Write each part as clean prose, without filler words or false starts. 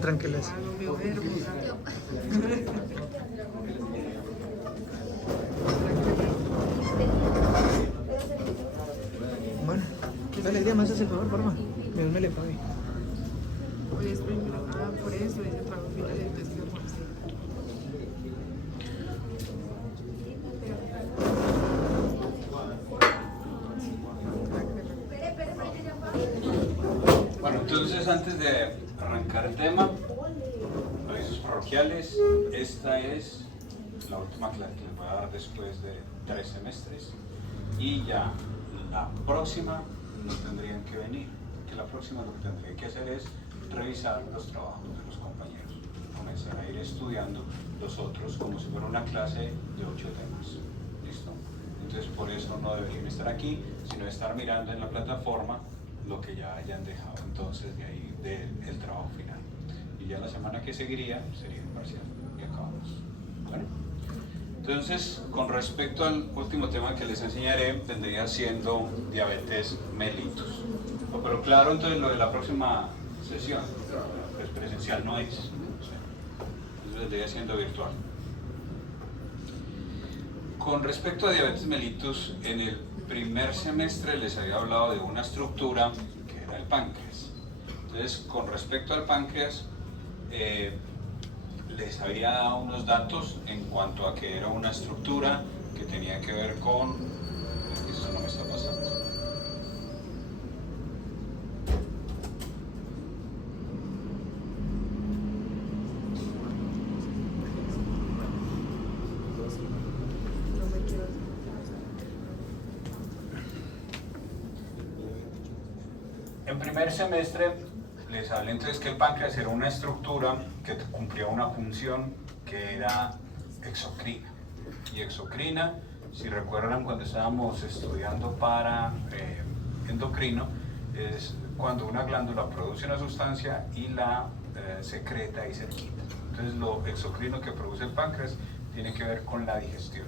tranquilas. Bueno, dale, día más hace el favor, por favor. Dios me le pague. Hoy es primero. Ah, por eso, dice trabajo final, entonces ¿cómo así? Bueno, entonces antes de arrancar el tema, avisos parroquiales, esta es la última clase que les voy a dar después de 3 semestres y ya la próxima no tendrían que venir, porque la próxima lo que tendrían que hacer es revisar los trabajos de los compañeros, comenzar a ir estudiando los otros como si fuera una clase de 8 temas, ¿listo? Entonces por eso no deberían estar aquí, sino estar mirando en la plataforma lo que ya hayan dejado entonces de ahí del trabajo final. Y ya la semana que seguiría sería el parcial y acabamos. Bueno, entonces con respecto al último tema que les enseñaré, vendría siendo diabetes mellitus. Pero claro, entonces lo de la próxima sesión, pues presencial no es, entonces vendría siendo virtual. Con respecto a diabetes mellitus, en el primer semestre les había hablado de una estructura que era el páncreas. Entonces, con respecto al páncreas, les había dado unos datos en cuanto a que era una estructura que tenía que ver con... Esto no me está pasando. En primer semestre les hablé entonces que el páncreas era una estructura que cumplía una función que era exocrina. Y exocrina, si recuerdan cuando estábamos estudiando para endocrino, es cuando una glándula produce una sustancia y la secreta y cerquita. Entonces lo exocrino que produce el páncreas tiene que ver con la digestión.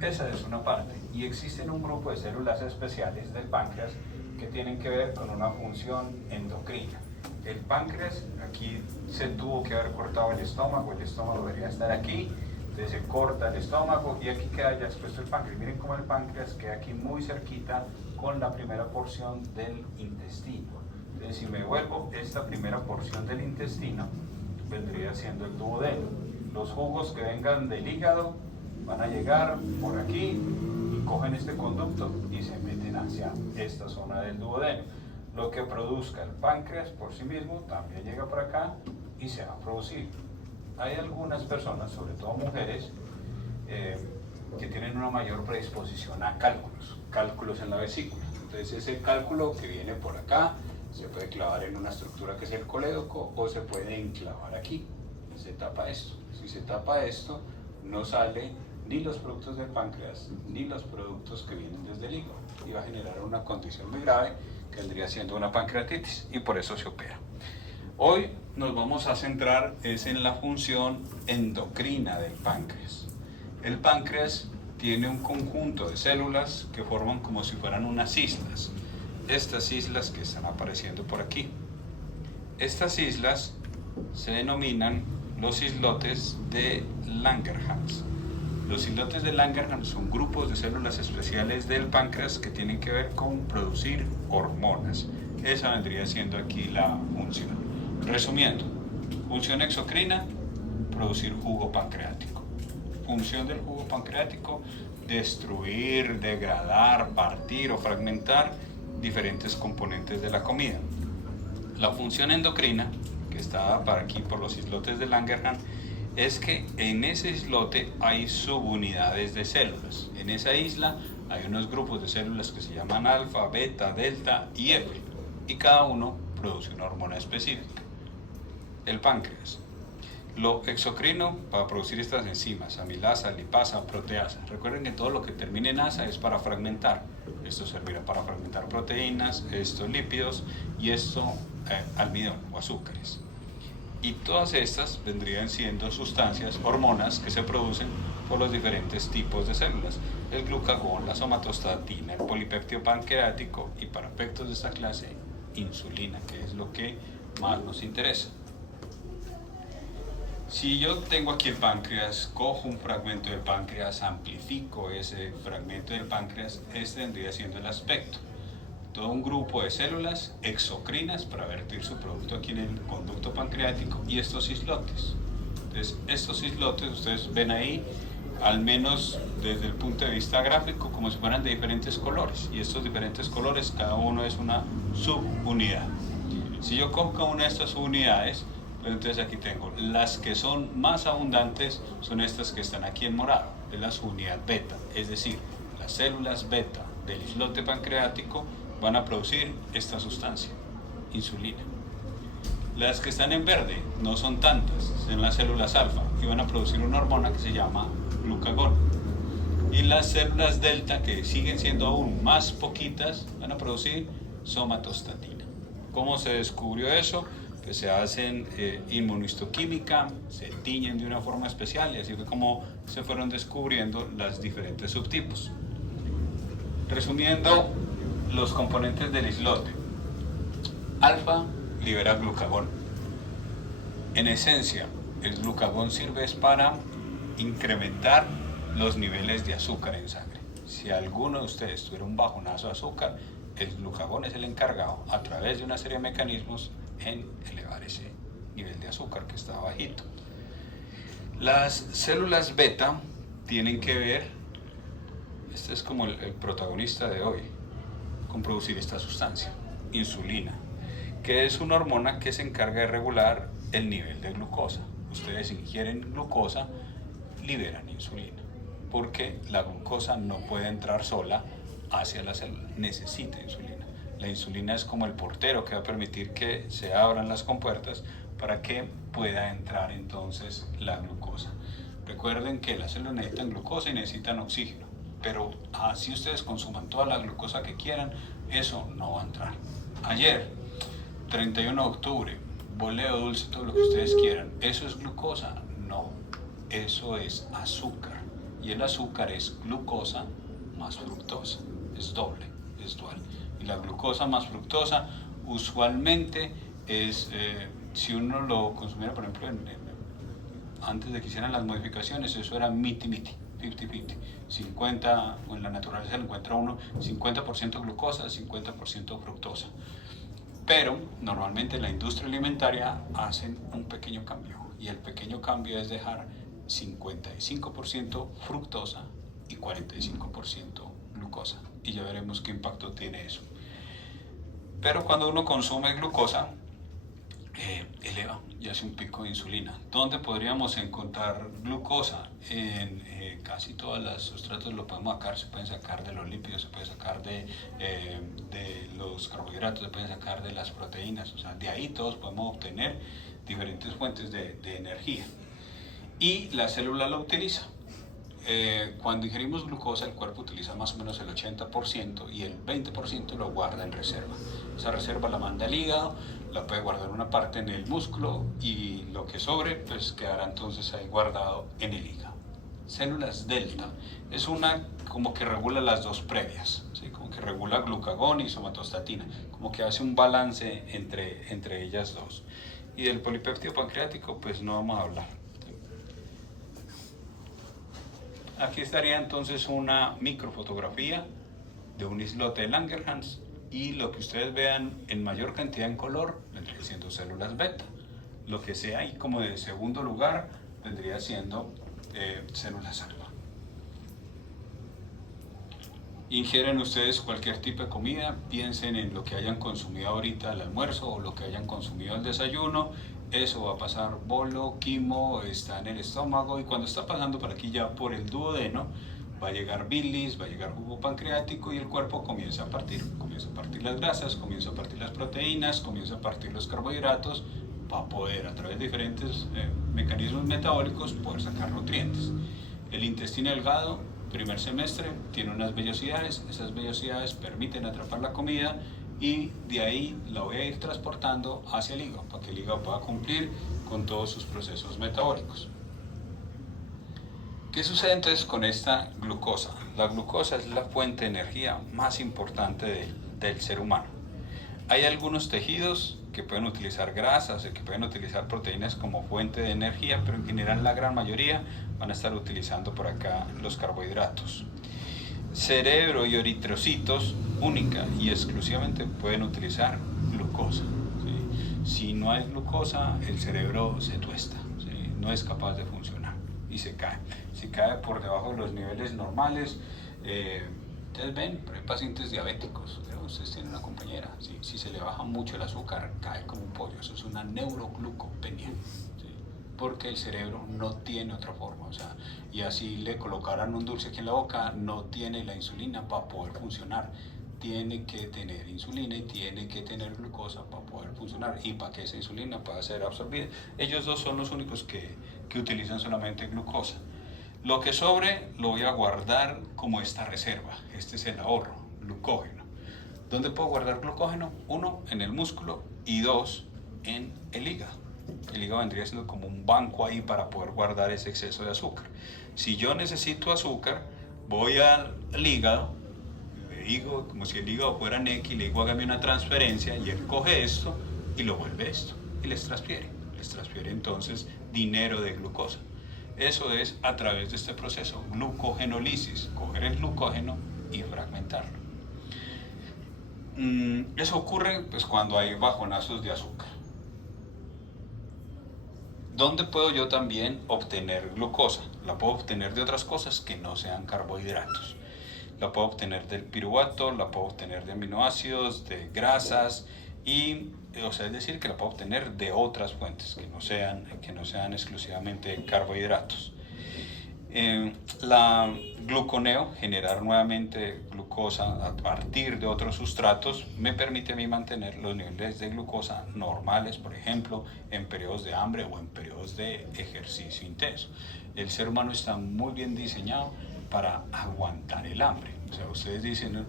Esa es una parte. Y existen un grupo de células especiales del páncreas que tienen que ver con una función endocrina. El páncreas, aquí se tuvo que haber cortado el estómago debería estar aquí, entonces se corta el estómago y aquí queda ya expuesto el páncreas. Miren cómo el páncreas queda aquí muy cerquita con la primera porción del intestino. Entonces si me vuelvo esta primera porción del intestino, vendría siendo el duodeno. Los jugos que vengan del hígado van a llegar por aquí y cogen este conducto y se meten hacia esta zona del duodeno. Lo que produzca el páncreas por sí mismo también llega por acá y se va a producir. Hay algunas personas, sobre todo mujeres, que tienen una mayor predisposición a cálculos en la vesícula. Entonces ese cálculo que viene por acá se puede clavar en una estructura que es el colédoco o se puede enclavar aquí. Se tapa esto. Si se tapa esto, no sale ni los productos del páncreas ni los productos que vienen desde el hígado y va a generar una condición muy grave que vendría siendo una pancreatitis y por eso se opera. Hoy nos vamos a centrar en la función endocrina del páncreas. El páncreas tiene un conjunto de células que forman como si fueran unas islas. Estas islas que están apareciendo por aquí. Estas islas se denominan los islotes de Langerhans. Los islotes de Langerhans son grupos de células especiales del páncreas que tienen que ver con producir hormonas. Esa vendría siendo aquí la función. Resumiendo, función exocrina, producir jugo pancreático. Función del jugo pancreático, destruir, degradar, partir o fragmentar diferentes componentes de la comida. La función endocrina, que está para aquí por los islotes de Langerhans, es que en ese islote hay subunidades de células. En esa isla hay unos grupos de células que se llaman alfa, beta, delta y F, y cada uno produce una hormona específica. El páncreas. Lo exocrino para producir estas enzimas, amilasa, lipasa, proteasa. Recuerden que todo lo que termine en asa es para fragmentar. Esto servirá para fragmentar proteínas, esto lípidos y esto almidón o azúcares. Y todas estas vendrían siendo sustancias, hormonas que se producen por los diferentes tipos de células. El glucagón, la somatostatina, el polipéptido pancreático y para efectos de esta clase, insulina, que es lo que más nos interesa. Si yo tengo aquí el páncreas, cojo un fragmento del páncreas, amplifico ese fragmento del páncreas, este vendría siendo el aspecto. Todo un grupo de células exocrinas para vertir su producto aquí en el conducto pancreático y estos islotes. Entonces, estos islotes ustedes ven ahí, al menos desde el punto de vista gráfico, como si fueran de diferentes colores. Y estos diferentes colores, cada uno es una subunidad. Si yo cojo cada una de estas subunidades, pues entonces aquí tengo las que son más abundantes, son estas que están aquí en morado, de la subunidad beta. Es decir, las células beta del islote pancreático van a producir esta sustancia, insulina. Las que están en verde no son tantas, son las células alfa y van a producir una hormona que se llama glucagón. Y las células delta, que siguen siendo aún más poquitas, van a producir somatostatina. ¿Cómo se descubrió eso? Pues se hacen inmunohistoquímica, se tiñen de una forma especial y así fue como se fueron descubriendo las diferentes subtipos. Resumiendo, los componentes del islote. Alfa libera glucagón. En esencia, el glucagón sirve para incrementar los niveles de azúcar en sangre. Si alguno de ustedes tuviera un bajonazo de azúcar, el glucagón es el encargado, a través de una serie de mecanismos, en elevar ese nivel de azúcar que está bajito. Las células beta tienen que ver, este es como el protagonista de hoy, con producir esta sustancia, insulina, que es una hormona que se encarga de regular el nivel de glucosa. Ustedes ingieren glucosa, liberan insulina, porque la glucosa no puede entrar sola hacia la célula, necesita insulina. La insulina es como el portero que va a permitir que se abran las compuertas para que pueda entrar entonces la glucosa. Recuerden que las células necesitan glucosa y necesitan oxígeno, pero así ustedes consuman toda la glucosa que quieran, eso no va a entrar. Ayer, 31 de octubre, boleo dulce, todo lo que ustedes quieran, ¿eso es glucosa? No, eso es azúcar. Y el azúcar es glucosa más fructosa, es doble, es dual. Y la glucosa más fructosa usualmente es, si uno lo consumiera, por ejemplo, antes de que hicieran las modificaciones, eso era miti-miti, 50-50. 50, o en la naturaleza lo encuentra uno, 50% glucosa, 50% fructosa. Pero normalmente en la industria alimentaria hacen un pequeño cambio, y el pequeño cambio es dejar 55% fructosa y 45% glucosa, y ya veremos qué impacto tiene eso. Pero cuando uno consume glucosa, eleva y hace un pico de insulina. ¿Dónde podríamos encontrar glucosa? En casi todos los sustratos lo podemos sacar. Se pueden sacar de los lípidos, se puede sacar de los carbohidratos, se pueden sacar de las proteínas. O sea, de ahí todos podemos obtener diferentes fuentes de energía. Y la célula la utiliza. Cuando ingerimos glucosa, el cuerpo utiliza más o menos el 80% y el 20% lo guarda en reserva. Esa reserva la manda al hígado, la puede guardar una parte en el músculo y lo que sobre pues quedará entonces ahí guardado en el hígado. Células delta es una como que regula las dos previas, ¿sí? Como que regula glucagón y somatostatina, como que hace un balance entre ellas dos. Y del polipéptido pancreático pues no vamos a hablar. Aquí estaría entonces una microfotografía de un islote de Langerhans y lo que ustedes vean en mayor cantidad en color vendría siendo células beta. Lo que sea ahí como de segundo lugar vendría siendo células alfa. Ingieren ustedes cualquier tipo de comida, piensen en lo que hayan consumido ahorita al almuerzo o lo que hayan consumido al desayuno. Eso va a pasar bolo, quimo, está en el estómago y cuando está pasando por aquí ya por el duodeno va a llegar bilis, va a llegar jugo pancreático y el cuerpo comienza a partir las grasas, comienza a partir las proteínas, comienza a partir los carbohidratos para poder a través de diferentes mecanismos metabólicos poder sacar nutrientes. El intestino delgado, primer semestre, tiene unas vellosidades, esas vellosidades permiten atrapar la comida y de ahí la voy a ir transportando hacia el hígado para que el hígado pueda cumplir con todos sus procesos metabólicos. ¿Qué sucede entonces con esta glucosa? La glucosa es la fuente de energía más importante del ser humano. Hay algunos tejidos que pueden utilizar grasas y que pueden utilizar proteínas como fuente de energía, pero en general la gran mayoría van a estar utilizando por acá los carbohidratos. Cerebro y eritrocitos única y exclusivamente pueden utilizar glucosa, ¿sí? Si no hay glucosa, el cerebro se tuesta, ¿sí? No es capaz de funcionar y se cae. Si cae por debajo de los niveles normales, ustedes ven, pero hay pacientes diabéticos, pero ustedes tienen una compañera, ¿sí? Si se le baja mucho el azúcar, cae como un pollo. Eso es una neuroglucopenia, ¿sí? Porque el cerebro no tiene otra forma, o sea, y así le colocaran un dulce aquí en la boca, no tiene la insulina para poder funcionar. Tiene que tener insulina y tiene que tener glucosa para poder funcionar y para que esa insulina pueda ser absorbida. Ellos dos son los únicos que utilizan solamente glucosa. Lo que sobre lo voy a guardar como esta reserva. Este es el ahorro, glucógeno. ¿Dónde puedo guardar glucógeno? 1, en el músculo y 2, en el hígado. El hígado vendría siendo como un banco ahí para poder guardar ese exceso de azúcar. Si yo necesito azúcar, voy al hígado, le digo como si el hígado fuera Neki, le digo hágame una transferencia y él coge esto y lo vuelve esto y les transfiere entonces dinero de glucosa. Eso es a través de este proceso, glucogenólisis, coger el glucógeno y fragmentarlo. Eso ocurre pues, cuando hay bajonazos de azúcar. ¿Dónde puedo yo también obtener glucosa? La puedo obtener de otras cosas que no sean carbohidratos. La puedo obtener del piruvato, la puedo obtener de aminoácidos, de grasas o sea, es decir, que la puedo obtener de otras fuentes que no sean exclusivamente carbohidratos. La gluconeo, generar nuevamente glucosa a partir de otros sustratos, me permite a mí mantener los niveles de glucosa normales, por ejemplo, en periodos de hambre o en periodos de ejercicio intenso. El ser humano está muy bien diseñado para aguantar el hambre. O sea, ustedes dicen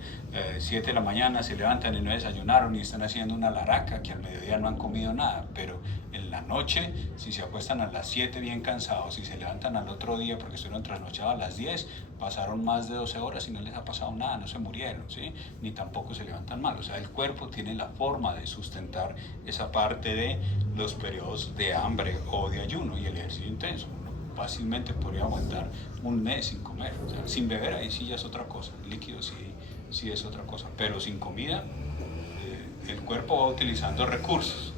7 de la mañana se levantan y no desayunaron y están haciendo una laraca que al mediodía no han comido nada, pero en la noche, si se acuestan a las 7 bien cansados y se levantan al otro día porque estuvieron trasnochados a las 10, pasaron más de 12 horas y no les ha pasado nada, no se murieron, ¿sí? Ni tampoco se levantan mal. O sea, el cuerpo tiene la forma de sustentar esa parte de los periodos de hambre o de ayuno y el ejercicio intenso. Fácilmente podría aguantar un mes sin comer, o sea, sin beber ahí sí ya es otra cosa, líquido sí es otra cosa, pero sin comida el cuerpo va utilizando recursos.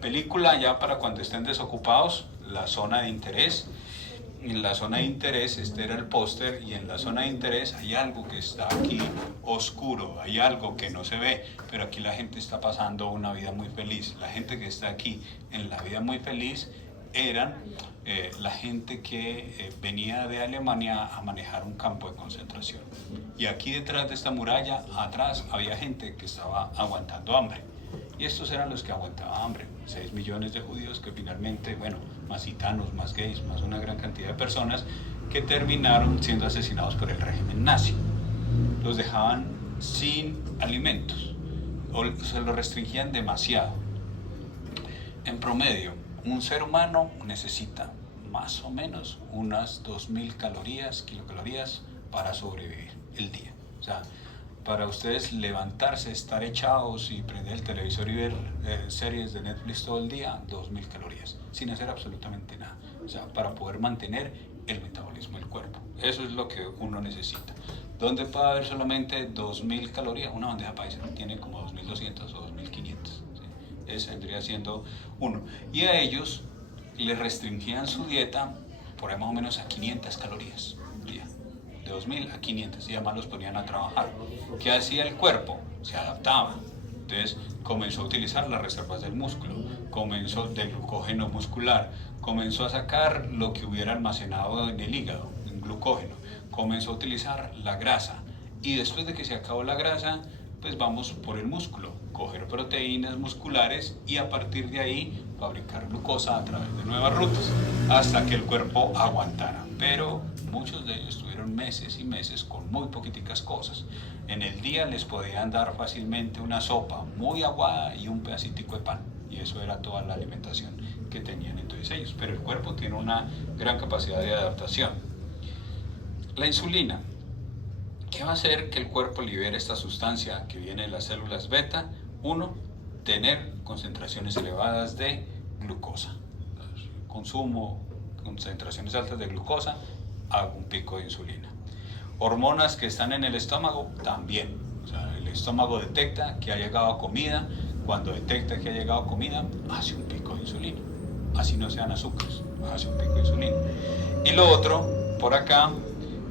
Película ya para cuando estén desocupados, La Zona de Interés. En La Zona de Interés, este era el póster, y en La Zona de Interés hay algo que está aquí oscuro, hay algo que no se ve, pero aquí la gente está pasando una vida muy feliz. La gente que está aquí en la vida muy feliz eran la gente que venía de Alemania a manejar un campo de concentración. Y aquí detrás de esta muralla, atrás, había gente que estaba aguantando hambre. Y estos eran los que aguantaban hambre. 6 millones de judíos que finalmente, bueno, más gitanos, más gays, más una gran cantidad de personas que terminaron siendo asesinados por el régimen nazi. Los dejaban sin alimentos o se los restringían demasiado. En promedio, un ser humano necesita más o menos unas 2000 kilocalorías para sobrevivir el día. O sea, para ustedes levantarse, estar echados y prender el televisor y ver series de Netflix todo el día, 2000 calorías, sin hacer absolutamente nada. O sea, para poder mantener el metabolismo del cuerpo. Eso es lo que uno necesita. ¿Dónde puede haber solamente 2000 calorías? Una bandeja paisa tiene como 2200 o 2500. Ese vendría siendo uno. Y a ellos les restringían su dieta por ahí más o menos a 500 calorías al día. De 2000 a 500. Y además los ponían a trabajar. ¿Qué hacía el cuerpo? Se adaptaba. Entonces comenzó a utilizar las reservas del músculo, comenzó del glucógeno muscular, comenzó a sacar lo que hubiera almacenado en el hígado, en glucógeno, comenzó a utilizar la grasa. Y después de que se acabó la grasa, pues vamos por el músculo, coger proteínas musculares y a partir de ahí fabricar glucosa a través de nuevas rutas, hasta que el cuerpo aguantara. Pero muchos de ellos tuvieron meses y meses con muy poquiticas cosas. En el día les podían dar fácilmente una sopa muy aguada y un pedacitico de pan, y eso era toda la alimentación que tenían entonces ellos. Pero el cuerpo tiene una gran capacidad de adaptación. La insulina. ¿Qué va a hacer que el cuerpo libere esta sustancia que viene de las células beta? 1, tener concentraciones elevadas de glucosa. Consumo concentraciones altas de glucosa, hago un pico de insulina. Hormonas que están en el estómago, también. O sea, el estómago detecta que ha llegado comida. Cuando detecta que ha llegado comida, hace un pico de insulina. Así no sean azúcares, hace un pico de insulina. Y lo otro, por acá,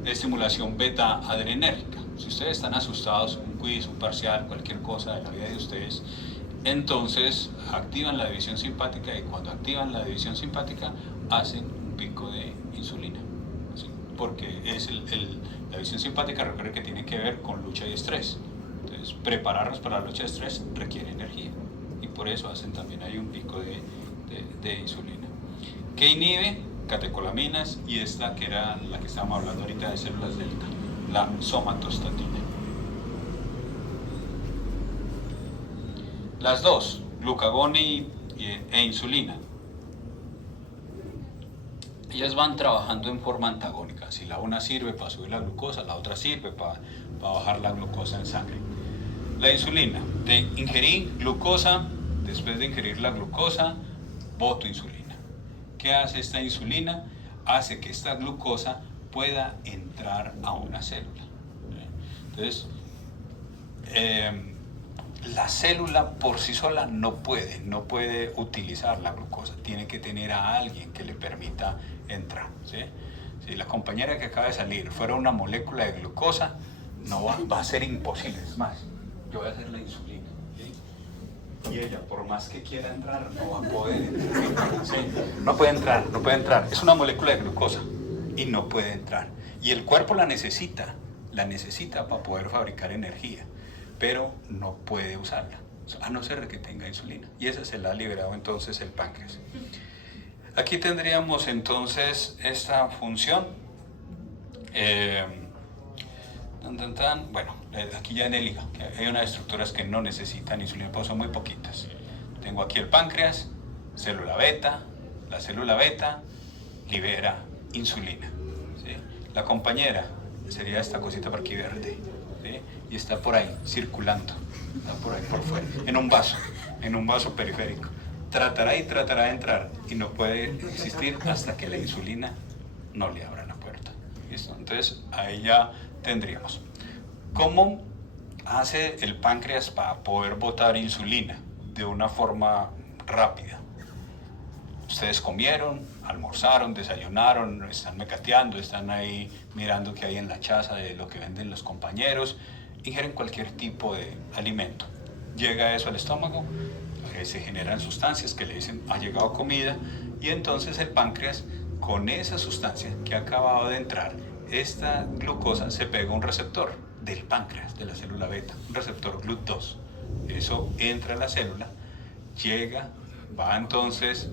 estimulación beta adrenérgica. Si ustedes están asustados, un quiz, un parcial, cualquier cosa de la vida de ustedes, entonces activan la división simpática, y cuando activan la división simpática hacen un pico de insulina. ¿Sí? Porque es la división simpática, recuerden que tiene que ver con lucha y estrés. Entonces, prepararnos para la lucha de estrés requiere energía, y por eso hacen también ahí un pico de insulina. ¿Qué inhibe? Catecolaminas, y esta que era la que estábamos hablando ahorita de células delta, la somatostatina. Las dos, glucagón e insulina, ellas van trabajando en forma antagónica. Si la una sirve para subir la glucosa, la otra sirve para bajar la glucosa en sangre. La insulina, de ingerir glucosa, después de ingerir la glucosa, boto insulina. ¿Qué hace esta insulina? Hace que esta glucosa pueda entrar a una célula. Entonces, la célula por sí sola no puede utilizar la glucosa, tiene que tener a alguien que le permita entrar, ¿sí? Si la compañera que acaba de salir fuera una molécula de glucosa, no va a ser imposible. Es más, yo voy a hacer la insulina, ¿sí? Y ella, por más que quiera entrar, no va a poder entrar, ¿sí? No puede entrar, es una molécula de glucosa y no puede entrar, y el cuerpo la necesita para poder fabricar energía, pero no puede usarla, a no ser que tenga insulina, y esa se la ha liberado entonces el páncreas. Aquí tendríamos entonces esta función. Bueno, aquí ya en el hígado, hay unas estructuras que no necesitan insulina, pero son muy poquitas. Tengo aquí el páncreas, célula beta, la célula beta libera insulina, ¿sí? La compañera sería esta cosita por aquí verde, ¿sí? Y está por ahí circulando, está por ahí por fuera, en un vaso periférico. Tratará de entrar y no puede existir hasta que la insulina no le abra la puerta. ¿Listo? Entonces ahí ya tendríamos. ¿Cómo hace el páncreas para poder botar insulina de una forma rápida? Ustedes comieron, almorzaron, desayunaron, están mecateando, están ahí mirando qué hay en la chaza de lo que venden los compañeros, ingieren cualquier tipo de alimento. Llega eso al estómago, se generan sustancias que le dicen ha llegado comida, y entonces el páncreas, con esa sustancia que ha acabado de entrar, esta glucosa se pega a un receptor del páncreas, de la célula beta, un receptor GLUT2. Eso entra a la célula, llega, va entonces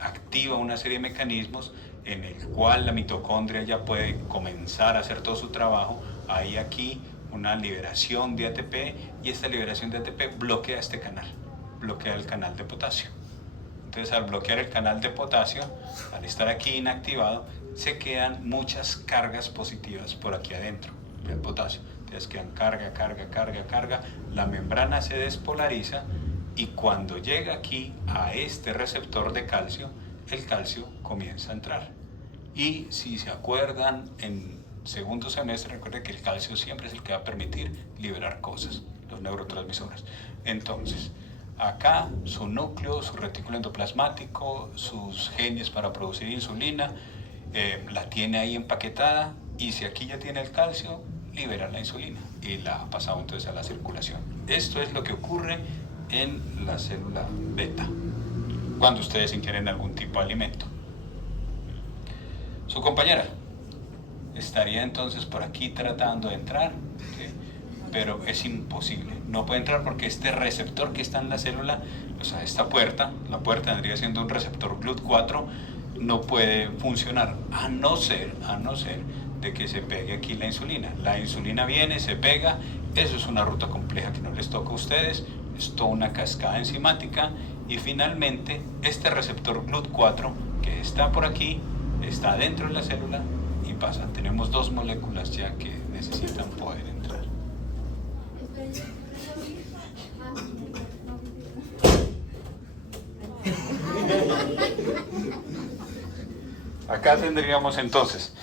activa una serie de mecanismos en el cual la mitocondria ya puede comenzar a hacer todo su trabajo. Hay aquí una liberación de ATP, y esta liberación de ATP bloquea este canal, bloquea el canal de potasio. Entonces, al bloquear el canal de potasio, al estar aquí inactivado, se quedan muchas cargas positivas por aquí adentro del potasio. Entonces quedan carga, la membrana se despolariza, y cuando llega aquí a este receptor de calcio, el calcio comienza a entrar. Y si se acuerdan, en segundo semestre, recuerden que el calcio siempre es el que va a permitir liberar cosas, los neurotransmisores. Entonces, acá su núcleo, su retículo endoplasmático, sus genes para producir insulina, la tiene ahí empaquetada, y si aquí ya tiene el calcio, libera la insulina y la ha pasado entonces a la circulación. Esto es lo que ocurre en la célula beta cuando ustedes ingieren algún tipo de alimento. Su compañera estaría entonces por aquí tratando de entrar, ¿sí? Pero es imposible, no puede entrar porque este receptor que está en la célula, o sea, esta puerta, la puerta vendría siendo un receptor GLUT4, no puede funcionar, a no ser de que se pegue aquí la insulina. La insulina viene, se pega, eso es una ruta compleja que no les toca a ustedes, es toda una cascada enzimática, y finalmente este receptor GLUT4 que está por aquí, está dentro de la célula y pasa. Tenemos dos moléculas ya que necesitan poder entrar. Acá tendríamos entonces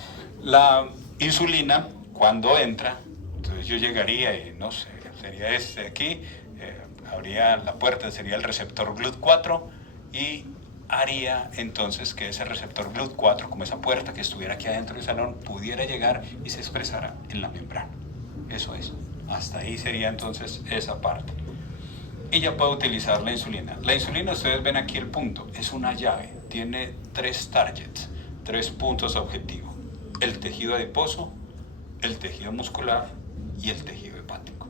la insulina cuando entra. Entonces yo llegaría y no sé, sería este de aquí, abría la puerta, sería el receptor GLUT4 y haría entonces que ese receptor GLUT4, como esa puerta que estuviera aquí adentro del salón, pudiera llegar y se expresara en la membrana. Eso es, hasta ahí sería entonces esa parte. Y ya puedo utilizar la insulina. La insulina, ustedes ven aquí el punto, es una llave, tiene 3 targets, 3 puntos objetivos: el tejido adiposo, el tejido muscular y el tejido hepático.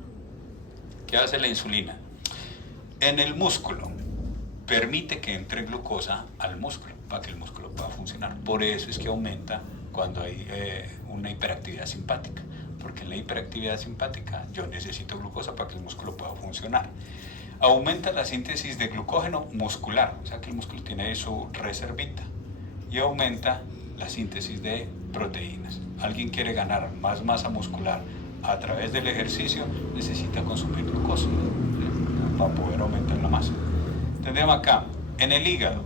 ¿Qué hace la insulina? En el músculo permite que entre glucosa al músculo para que el músculo pueda funcionar. Por eso es que aumenta cuando hay una hiperactividad simpática, porque en la hiperactividad simpática yo necesito glucosa para que el músculo pueda funcionar. Aumenta la síntesis de glucógeno muscular, o sea que el músculo tiene ahí su reservita, y aumenta la síntesis de proteínas. Alguien quiere ganar más masa muscular a través del ejercicio, necesita consumir glucosa para poder aumentar la masa. Tenemos acá, en el hígado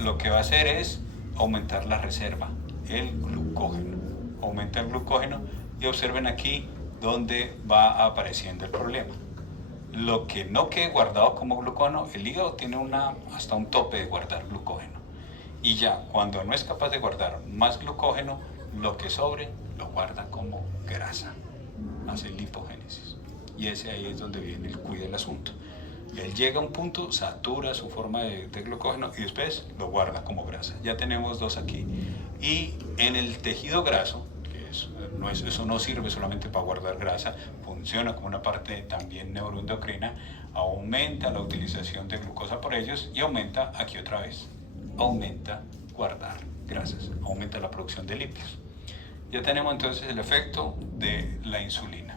lo que va a hacer es aumentar la reserva, el glucógeno. Aumenta el glucógeno y observen aquí donde va apareciendo el problema. Lo que no quede guardado como glucógeno, el hígado tiene hasta un tope de guardar glucógeno. Y ya cuando no es capaz de guardar más glucógeno, lo que sobre lo guarda como grasa, hace lipogénesis. Y ese ahí es donde viene el cuide del asunto. Él llega a un punto, satura su forma de glucógeno y después lo guarda como grasa. Ya tenemos 2 aquí. Y en el tejido graso, que eso no sirve solamente para guardar grasa, funciona como una parte también neuroendocrina, aumenta la utilización de glucosa por ellos y aumenta aquí otra vez. Aumenta guardar grasas, aumenta la producción de lípidos. Ya tenemos entonces el efecto de la insulina,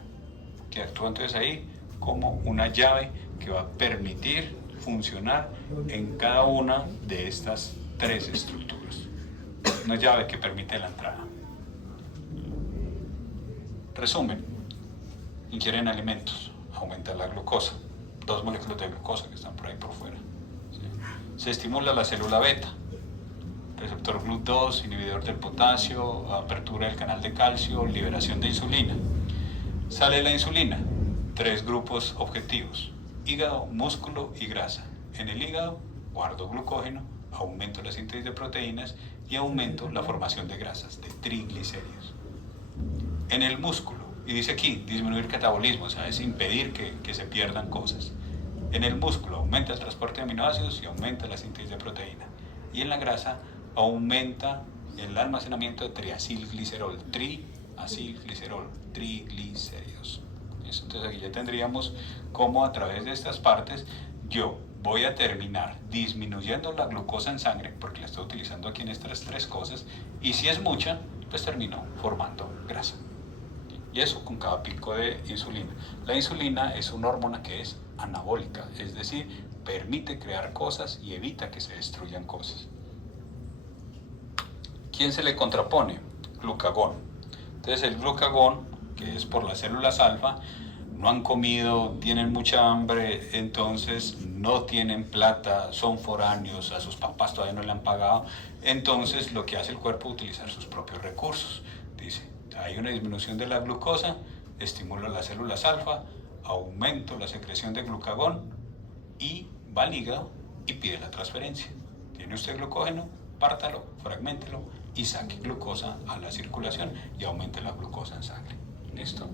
que actúa entonces ahí como una llave que va a permitir funcionar en cada una de estas 3 estructuras. Una llave que permite la entrada. Resumen: ingieren alimentos, aumenta la glucosa, 2 moléculas de glucosa que están por ahí por fuera. ¿Sí? Se estimula la célula beta, receptor GLUT2, inhibidor del potasio, apertura del canal de calcio, liberación de insulina. Sale la insulina, 3 grupos objetivos: hígado, músculo y grasa. En el hígado guardo glucógeno, aumento la síntesis de proteínas y aumento la formación de grasas, de triglicéridos. En el músculo, y dice aquí, disminuir catabolismo, o sea, es impedir que se pierdan cosas. En el músculo aumenta el transporte de aminoácidos y aumenta la síntesis de proteína. Y en la grasa aumenta el almacenamiento de triacilglicerol, triacilglicerol, triglicéridos. Entonces aquí ya tendríamos cómo a través de estas partes yo voy a terminar disminuyendo la glucosa en sangre, porque la estoy utilizando aquí en estas 3 cosas, y si es mucha, pues termino formando grasa. Y eso con cada pico de insulina. La insulina es una hormona que es anabólica, es decir, permite crear cosas y evita que se destruyan cosas. ¿Quién se le contrapone? Glucagón. Entonces el glucagón, que es por las células alfa, no han comido, tienen mucha hambre, entonces no tienen plata, son foráneos, a sus papás todavía no le han pagado, entonces lo que hace el cuerpo es utilizar sus propios recursos. Dice, hay una disminución de la glucosa, estimula las células alfa, aumento la secreción de glucagón y va al hígado y pide la transferencia. ¿Tiene usted glucógeno? Pártalo, fragméntelo y saque glucosa a la circulación y aumente la glucosa en sangre. ¿Listo?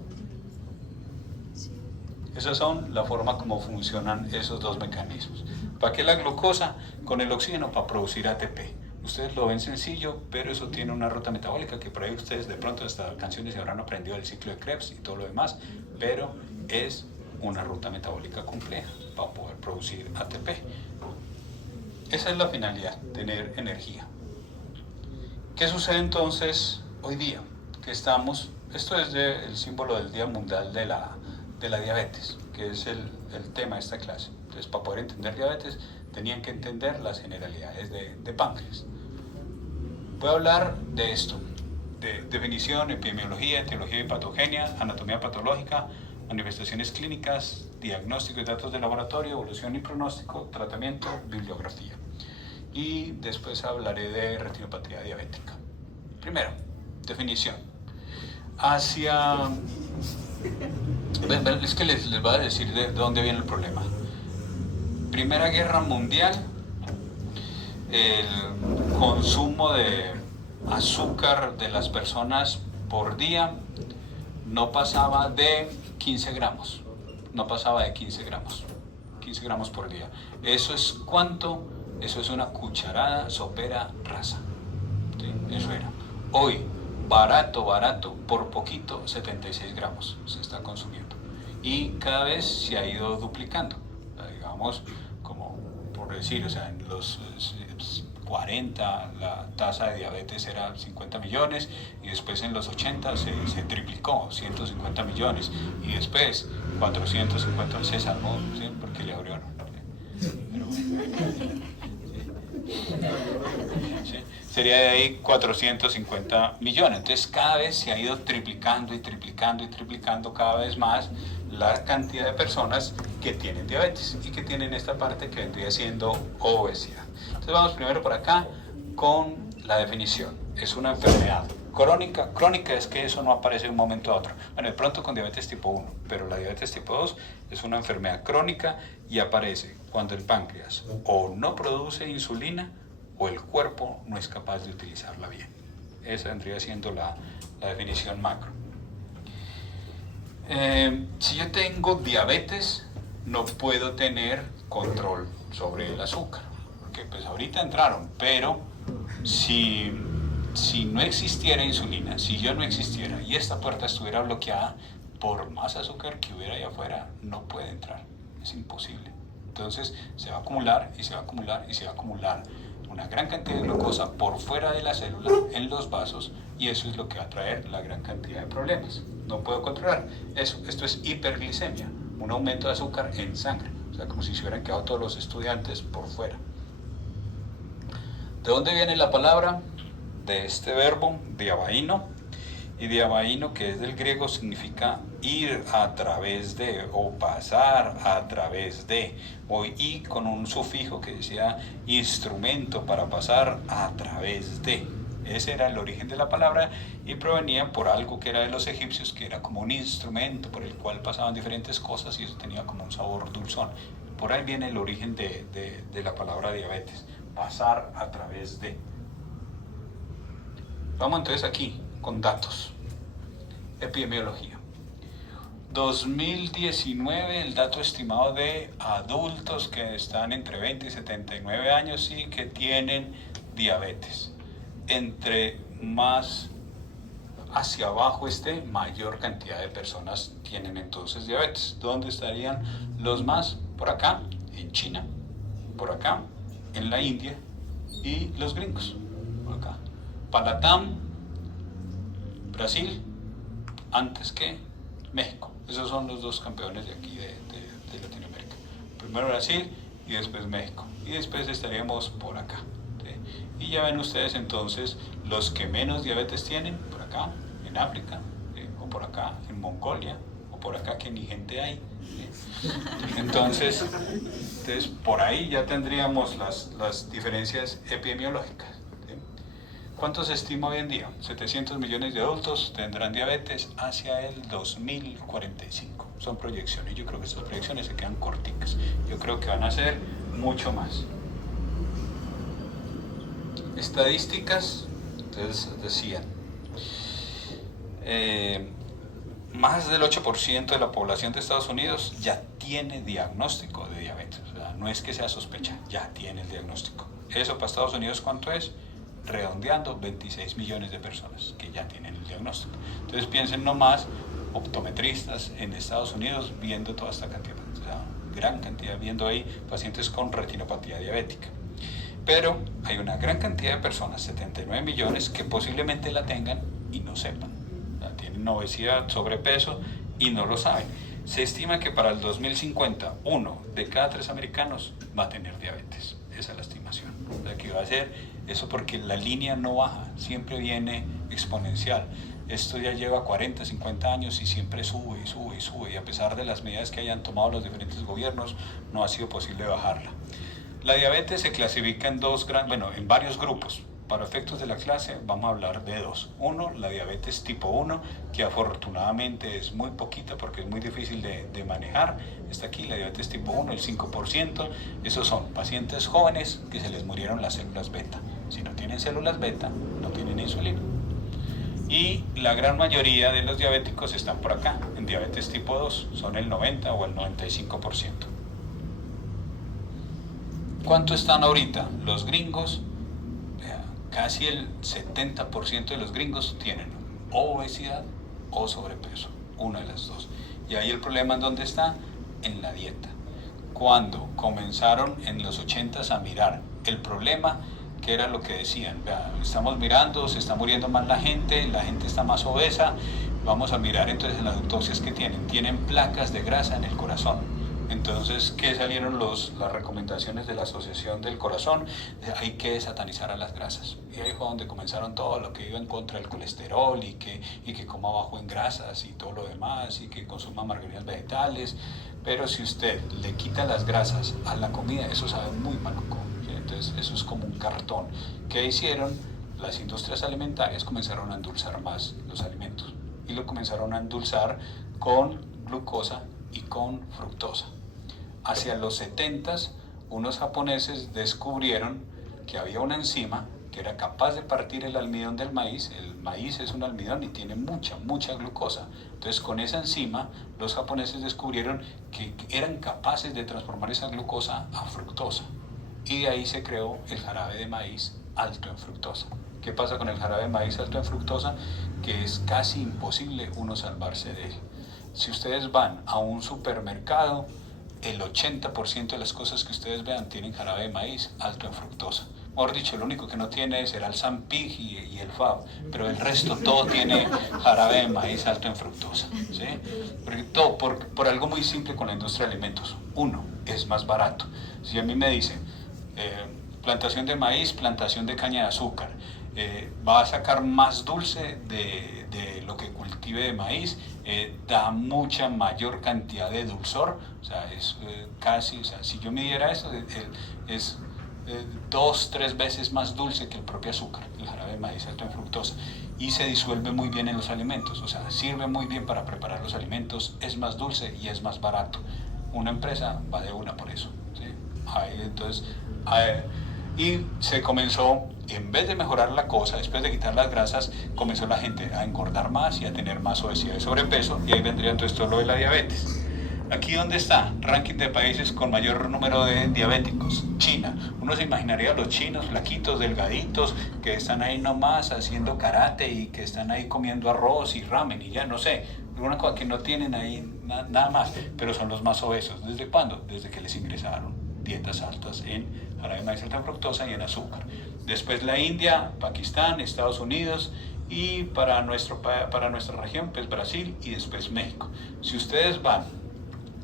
Esas son la forma como funcionan esos 2 mecanismos. ¿Para qué la glucosa? Con el oxígeno para producir ATP. Ustedes lo ven sencillo, pero eso tiene una ruta metabólica que por ahí ustedes de pronto hasta canciones se habrán aprendido del ciclo de Krebs y todo lo demás, pero es una ruta metabólica compleja para poder producir ATP. Esa es la finalidad, tener energía. ¿Qué sucede entonces hoy día? Que estamos, esto es el símbolo del Día Mundial de la Diabetes, que es el tema de esta clase. Entonces, para poder entender diabetes, tenían que entender las generalidades de páncreas. Voy a hablar de esto, de definición, epidemiología, etiología y patogenia, anatomía patológica, manifestaciones clínicas, diagnóstico y datos de laboratorio, evolución y pronóstico, tratamiento, bibliografía. y después hablaré de retinopatía diabética. Primero, definición. Es que les voy a decir de dónde viene el problema. Primera Guerra Mundial, el consumo de azúcar de las personas por día no pasaba de 15 gramos. No pasaba de 15 gramos. 15 gramos por día. ¿Eso es cuánto? Eso es una cucharada sopera rasa. ¿Sí? Eso era. Hoy, barato, por poquito, 76 gramos se está consumiendo. Y cada vez se ha ido duplicando. Digamos, como por decir, o sea, en los 40 la tasa de diabetes era 50 millones y después en los 80 se triplicó, 150 millones y después 450, se salvó, ¿sí? Porque le abrió, ¿no? Pero, ¿sí? Sería de ahí 450 millones. Entonces cada vez se ha ido triplicando y triplicando cada vez más la cantidad de personas que tienen diabetes y que tienen esta parte que vendría siendo obesidad. Entonces vamos primero por acá con la definición. Es una enfermedad crónica. Crónica es que eso no aparece de un momento a otro. Bueno, de pronto con diabetes tipo 1, pero la diabetes tipo 2 es una enfermedad crónica y aparece cuando el páncreas o no produce insulina o el cuerpo no es capaz de utilizarla bien. Esa vendría siendo la definición macro. Si yo tengo diabetes, no puedo tener control sobre el azúcar, porque pues ahorita entraron, pero si no existiera insulina, si yo no existiera y esta puerta estuviera bloqueada, por más azúcar que hubiera ahí afuera, no puede entrar, es imposible. Entonces se va a acumular y se va a acumular y se va a acumular una gran cantidad de glucosa por fuera de la célula, en los vasos, y eso es lo que va a traer la gran cantidad de problemas. No puedo controlar eso. Esto es hiperglicemia, un aumento de azúcar en sangre, o sea, como si se hubieran quedado todos los estudiantes por fuera. ¿De dónde viene la palabra? De este verbo, diabaino, y diabaino, que es del griego, significa ir a través de o pasar a través de, y con un sufijo que decía instrumento para pasar a través de. Ese era el origen de la palabra y provenía por algo que era de los egipcios, que era como un instrumento por el cual pasaban diferentes cosas y eso tenía como un sabor dulzón. Por ahí viene el origen de la palabra diabetes, pasar a través de. Vamos entonces aquí con datos. Epidemiología. 2019, el dato estimado de adultos que están entre 20 y 79 años y que tienen diabetes. Entre más hacia abajo esté, mayor cantidad de personas tienen entonces diabetes. ¿Dónde estarían los más? Por acá, en China, por acá, en la India y los gringos, por acá. Latam, Brasil, antes que México. Esos son los dos campeones de aquí de Latinoamérica. Primero Brasil y después México. Y después estaríamos por acá. ¿Sí? Y ya ven ustedes entonces los que menos diabetes tienen, por acá, en África, o por acá, en Mongolia, o por acá que ni gente hay. ¿Sí? Entonces, por ahí ya tendríamos las diferencias epidemiológicas. ¿Cuánto se estima hoy en día? 700 millones de adultos tendrán diabetes hacia el 2045. Son proyecciones. Yo creo que estas proyecciones se quedan corticas. Yo creo que van a ser mucho más. Estadísticas, entonces decían, más del 8% de la población de Estados Unidos ya tiene diagnóstico de diabetes. O sea, no es que sea sospecha, ya tiene el diagnóstico. ¿Eso para Estados Unidos cuánto es? Redondeando, 26 millones de personas que ya tienen el diagnóstico. Entonces piensen nomás, optometristas en Estados Unidos viendo toda esta cantidad, o sea, gran cantidad, viendo ahí pacientes con retinopatía diabética. Pero hay una gran cantidad de personas, 79 millones, que posiblemente la tengan y no sepan. O sea, tienen obesidad, sobrepeso y no lo saben. Se estima que para el 2050, 1 de cada 3 americanos va a tener diabetes. Esa es la estimación. O sea, que va a ser eso porque la línea no baja, siempre viene exponencial. Esto ya lleva 40, 50 años y siempre sube y sube y sube. Y a pesar de las medidas que hayan tomado los diferentes gobiernos, no ha sido posible bajarla. La diabetes se clasifica en en varios grupos. Para efectos de la clase vamos a hablar de dos. Uno, la diabetes tipo 1, que afortunadamente es muy poquita porque es muy difícil de manejar. Está aquí la diabetes tipo 1, el 5%. Esos son pacientes jóvenes que se les murieron las células beta. Si no tienen células beta, no tienen insulina. Y la gran mayoría de los diabéticos están por acá, en diabetes tipo 2, son el 90 o el 95%. ¿Cuánto están ahorita? Los gringos, casi el 70% de los gringos tienen obesidad o sobrepeso, una de las dos. Y ahí el problema en dónde está, en la dieta. Cuando comenzaron en los 80s a mirar el problema, que era lo que decían, vea, estamos mirando, se está muriendo más la gente está más obesa, vamos a mirar entonces las autopsias que tienen placas de grasa en el corazón. Entonces, ¿qué salieron las recomendaciones de la Asociación del Corazón? Hay que satanizar a las grasas. Y ahí fue donde comenzaron todo lo que iba en contra del colesterol y que coma bajo en grasas y todo lo demás y que consuma margarinas vegetales. Pero si usted le quita las grasas a la comida, eso sabe muy maluco. ¿Sí? Entonces, eso es como un cartón. ¿Qué hicieron? Las industrias alimentarias comenzaron a endulzar más los alimentos. Y lo comenzaron a endulzar con glucosa y con fructosa. Hacia los 70s, unos japoneses descubrieron que había una enzima que era capaz de partir el almidón del maíz. El maíz es un almidón y tiene mucha glucosa. Entonces, con esa enzima, los japoneses descubrieron que eran capaces de transformar esa glucosa a fructosa. Y de ahí se creó el jarabe de maíz alto en fructosa. ¿Qué pasa con el jarabe de maíz alto en fructosa? Que es casi imposible uno salvarse de él. Si ustedes van a un supermercado, el 80% de las cosas que ustedes vean tienen jarabe de maíz alto en fructosa. Mejor dicho, lo único que no tiene será el Sanpig y el Fab, pero el resto todo tiene jarabe de maíz alto en fructosa. ¿Sí? Porque todo por algo muy simple con la industria de alimentos. Uno, es más barato. Si a mí me dicen, plantación de maíz, plantación de caña de azúcar, va a sacar más dulce de lo que cultive de maíz, da mucha mayor cantidad de dulzor, o sea, es casi, o sea, si yo midiera eso, es 2-3 veces más dulce que el propio azúcar, el jarabe de maíz alto en fructosa, y se disuelve muy bien en los alimentos, o sea, sirve muy bien para preparar los alimentos, es más dulce y es más barato. Una empresa va de una por eso, ¿sí? Entonces, y se comenzó, en vez de mejorar la cosa, después de quitar las grasas, comenzó la gente a engordar más y a tener más obesidad y sobrepeso, y ahí vendría todo esto lo de la diabetes. Aquí donde está, ranking de países con mayor número de diabéticos, China. Uno se imaginaría a los chinos flaquitos, delgaditos, que están ahí nomás haciendo karate y que están ahí comiendo arroz y ramen y ya no sé, una cosa que no tienen ahí nada más, pero son los más obesos. ¿Desde cuándo? Desde que les ingresaron dietas altas en jarabe de maíz alta en fructosa y en azúcar. Después la India, Pakistán, Estados Unidos y para nuestra región, pues Brasil y después México. Si ustedes van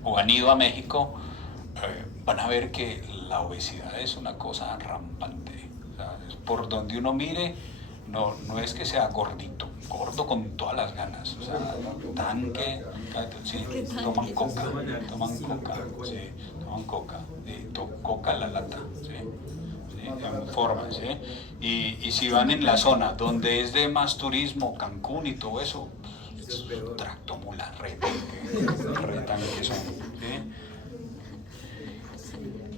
o han ido a México, van a ver que la obesidad es una cosa rampante. O sea, por donde uno mire, no es que sea gordito, gordo con todas las ganas. O sea, tanque, sí, toman coca, sí, toman coca la lata, sí, en forma, ¿sí? Y si van en la zona donde es de más turismo, Cancún y todo eso, tractomula, retanque son, ¿sí?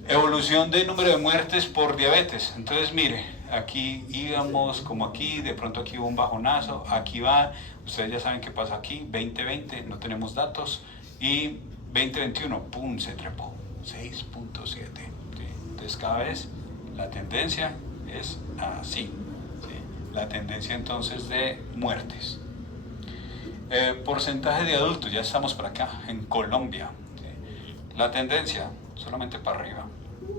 Evolución del número de muertes por diabetes. Entonces, mire, aquí íbamos como aquí, de pronto aquí hubo un bajonazo, aquí va, ustedes ya saben qué pasa aquí, 2020, no tenemos datos, y 2021, ¡pum!, se trepó, 6.7. ¿Sí? Entonces, cada vez la tendencia es así, ¿sí? La tendencia entonces de muertes. Porcentaje de adultos, ya estamos por acá, en Colombia. ¿Sí? La tendencia, solamente para arriba,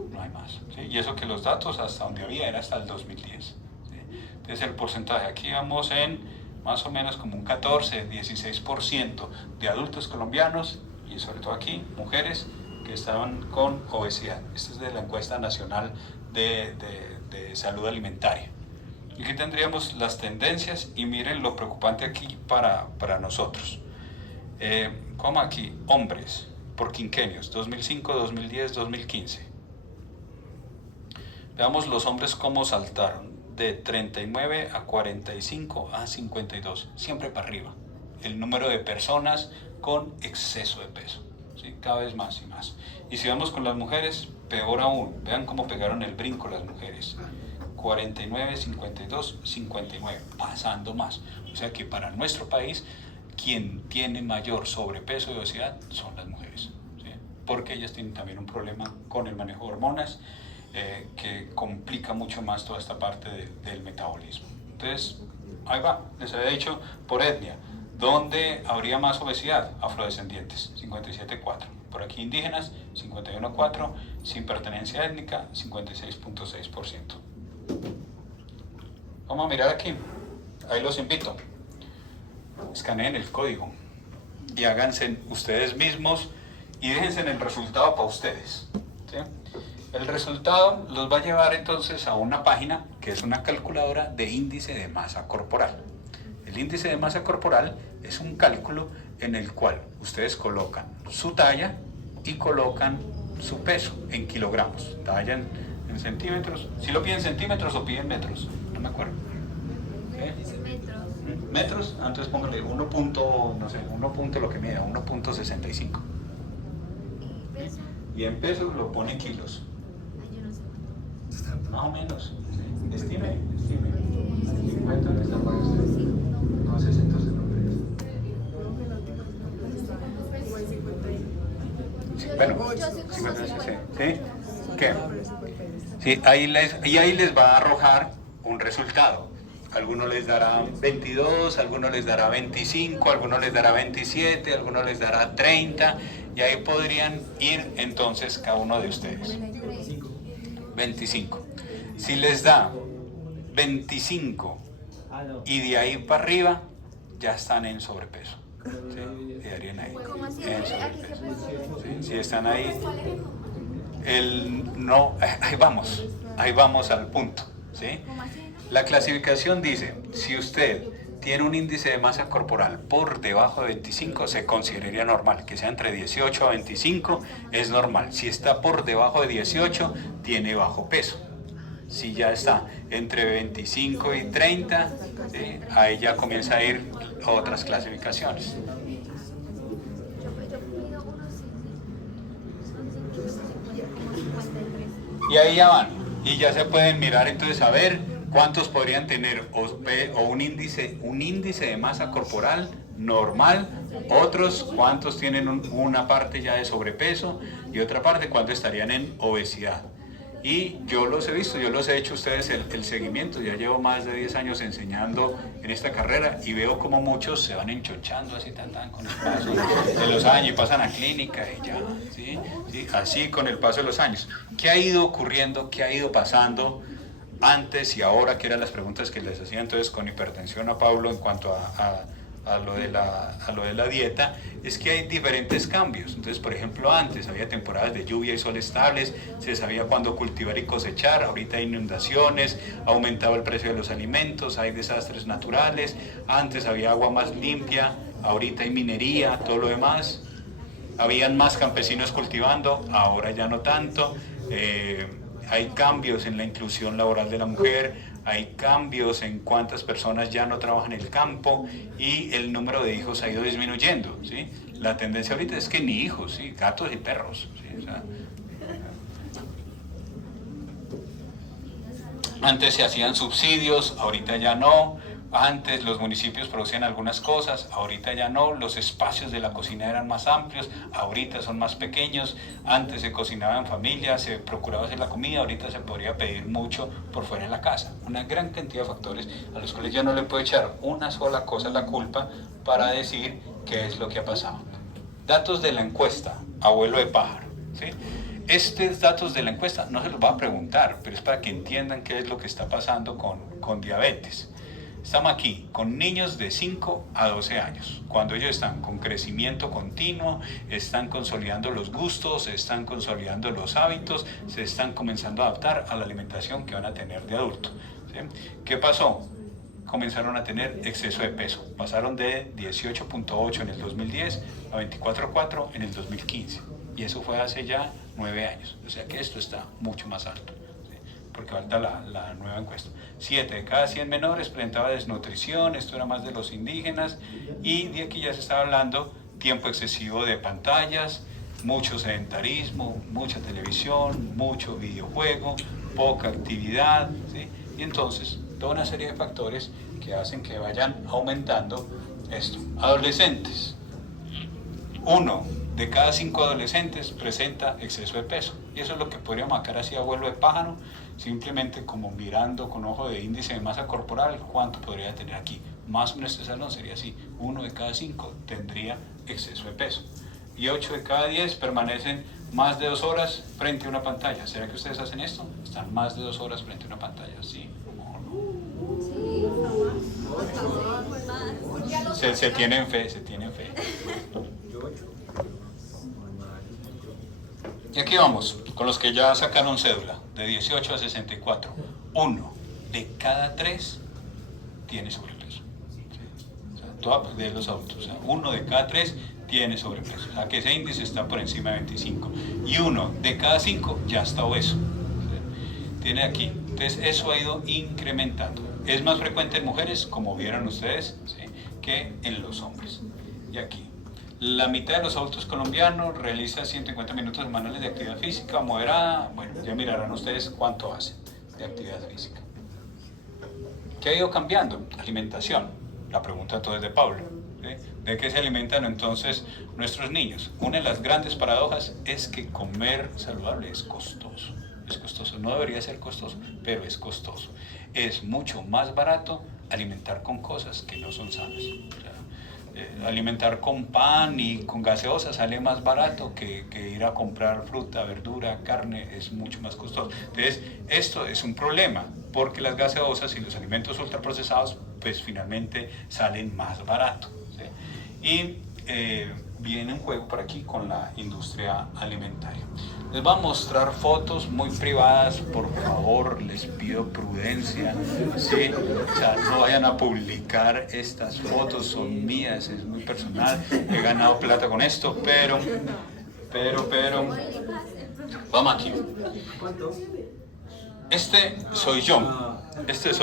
no hay más. ¿Sí? Y eso que los datos hasta donde había era hasta el 2010. ¿Sí? Entonces el porcentaje, aquí vamos en más o menos como un 14-16% de adultos colombianos, y sobre todo aquí, mujeres que estaban con obesidad. Esta es de la encuesta nacional de salud alimentaria. Y aquí tendríamos las tendencias y miren lo preocupante aquí para nosotros. Como aquí, hombres por quinquenios, 2005, 2010, 2015. Veamos los hombres cómo saltaron de 39 a 45 a 52, siempre para arriba. El número de personas con exceso de peso, ¿sí? Cada vez más y más. Y si vamos con las mujeres, peor aún. Vean cómo pegaron el brinco las mujeres. 49, 52, 59, pasando más. O sea que para nuestro país, quien tiene mayor sobrepeso y obesidad son las mujeres, ¿sí? Porque ellas tienen también un problema con el manejo de hormonas que complica mucho más toda esta parte del metabolismo. Entonces, ahí va, les había dicho por etnia. ¿Dónde habría más obesidad? Afrodescendientes, 57,4. Por aquí indígenas, 51,4. Sin pertenencia étnica, 56,6%. Vamos a mirar aquí. Ahí los invito. Escaneen el código y háganse ustedes mismos y déjense en el resultado para ustedes, ¿sí? El resultado los va a llevar entonces a una página que es una calculadora de índice de masa corporal. El índice de masa corporal es un cálculo en el cual ustedes colocan su talla y colocan su peso en kilogramos. Talla en centímetros. Si lo piden centímetros o piden metros, no me acuerdo. ¿Metros? Entonces póngale 1 punto, no sé, 1 punto lo que mida, 1.65. Y en pesos lo pone en kilos. Más o menos. Estime. 50 le está pagando usted. No, 60 se lo cree. Sí, bueno, 50, ¿sí? ¿Qué? Sí, ahí les va a arrojar un resultado. Algunos les dará 22, algunos les dará 25, algunos les dará 27, algunos les dará 30, y ahí podrían ir entonces cada uno de ustedes. 25. Si les da 25 y de ahí para arriba, ya están en sobrepeso. ¿Sí? Quedarían ahí. En sobrepeso. ¿Sí? Si están ahí, ahí vamos al punto. ¿Sí? La clasificación dice, si usted tiene un índice de masa corporal por debajo de 25, se consideraría normal. Que sea entre 18 a 25 es normal. Si está por debajo de 18, tiene bajo peso. Si ya está entre 25 y 30, ¿sí? Ahí ya comienza a ir otras clasificaciones. Y ahí ya van. Y ya se pueden mirar entonces a ver cuántos podrían tener o un índice de masa corporal normal, otros cuántos tienen una parte ya de sobrepeso y otra parte cuántos estarían en obesidad. Y yo los he visto, yo los he hecho ustedes el seguimiento, ya llevo más de 10 años enseñando en esta carrera y veo como muchos se van enchochando así tan con el paso de los años y pasan a clínica y ya, ¿sí? ¿Sí? Así con el paso de los años. ¿Qué ha ido ocurriendo? ¿Qué ha ido pasando antes y ahora? Que eran las preguntas que les hacía entonces con hipertensión a Pablo en cuanto a lo de la dieta, es que hay diferentes cambios. Entonces, por ejemplo, antes había temporadas de lluvia y sol estables, se sabía cuándo cultivar y cosechar, ahorita hay inundaciones, ha aumentado el precio de los alimentos, hay desastres naturales, antes había agua más limpia, ahorita hay minería, todo lo demás, habían más campesinos cultivando, ahora ya no tanto, hay cambios en la inclusión laboral de la mujer, hay cambios en cuántas personas ya no trabajan en el campo y el número de hijos ha ido disminuyendo, ¿sí? La tendencia ahorita es que ni hijos, ¿sí? Gatos y perros, ¿sí? O sea, antes se hacían subsidios, ahorita ya no. Antes los municipios producían algunas cosas, ahorita ya no. Los espacios de la cocina eran más amplios, ahorita son más pequeños. Antes se cocinaba en familia, se procuraba hacer la comida, ahorita se podría pedir mucho por fuera de la casa. Una gran cantidad de factores a los cuales ya no le puedo echar una sola cosa la culpa para decir qué es lo que ha pasado. Datos de la encuesta, abuelo de pájaro, ¿sí? Estos datos de la encuesta no se los va a preguntar, pero es para que entiendan qué es lo que está pasando con diabetes. Estamos aquí con niños de 5 a 12 años, cuando ellos están con crecimiento continuo, están consolidando los gustos, están consolidando los hábitos, se están comenzando a adaptar a la alimentación que van a tener de adulto, ¿sí? ¿Qué pasó? Comenzaron a tener exceso de peso, pasaron de 18.8 en el 2010 a 24.4 en el 2015, y eso fue hace ya 9 años, o sea que esto está mucho más alto, ¿sí? porque falta la nueva encuesta. 7 de cada 100 menores presentaba desnutrición, esto era más de los indígenas, y de aquí ya se estaba hablando tiempo excesivo de pantallas, mucho sedentarismo, mucha televisión, mucho videojuego, poca actividad, ¿sí? Y entonces toda una serie de factores que hacen que vayan aumentando esto. Adolescentes. 1 de cada 5 adolescentes presenta exceso de peso. Y eso es lo que podríamos marcar así a vuelo de pájaro, simplemente como mirando con ojo de índice de masa corporal, cuánto podría tener aquí. Más o menos este salón sería así. 1 de cada 5 tendría exceso de peso. Y 8 de cada 10 permanecen más de 2 horas frente a una pantalla. ¿Será que ustedes hacen esto? Están más de 2 horas frente a una pantalla. ¿Sí o no? Se tienen fe, se tienen fe. Y aquí vamos, con los que ya sacaron cédula, de 18 a 64. 1 de cada 3 tiene sobrepeso. O sea, de los adultos. O sea, 1 de cada 3 tiene sobrepeso. O sea, que ese índice está por encima de 25. Y 1 de cada 5 ya está obeso. Tiene aquí. Entonces, eso ha ido incrementando. Es más frecuente en mujeres, como vieron ustedes, ¿sí?, que en los hombres. Y aquí. La mitad de los adultos colombianos realiza 150 minutos semanales de actividad física moderada. Bueno, ya mirarán ustedes cuánto hacen de actividad física. ¿Qué ha ido cambiando? Alimentación. La pregunta entonces de Pablo, ¿sí? ¿De qué se alimentan entonces nuestros niños? Una de las grandes paradojas es que comer saludable es costoso. Es costoso. No debería ser costoso, pero es costoso. Es mucho más barato alimentar con cosas que no son sanas. O sea, alimentar con pan y con gaseosa sale más barato que ir a comprar fruta, verdura, carne, es mucho más costoso. Entonces, esto es un problema, porque las gaseosas y los alimentos ultraprocesados, pues finalmente salen más barato, ¿sí? Y viene un juego por aquí con la industria alimentaria. Les voy a mostrar fotos muy privadas, por favor, les pido prudencia, ¿sí? O sea, no vayan a publicar estas fotos, son mías, es muy personal, he ganado plata con esto, pero, vamos aquí. Este soy yo, esto es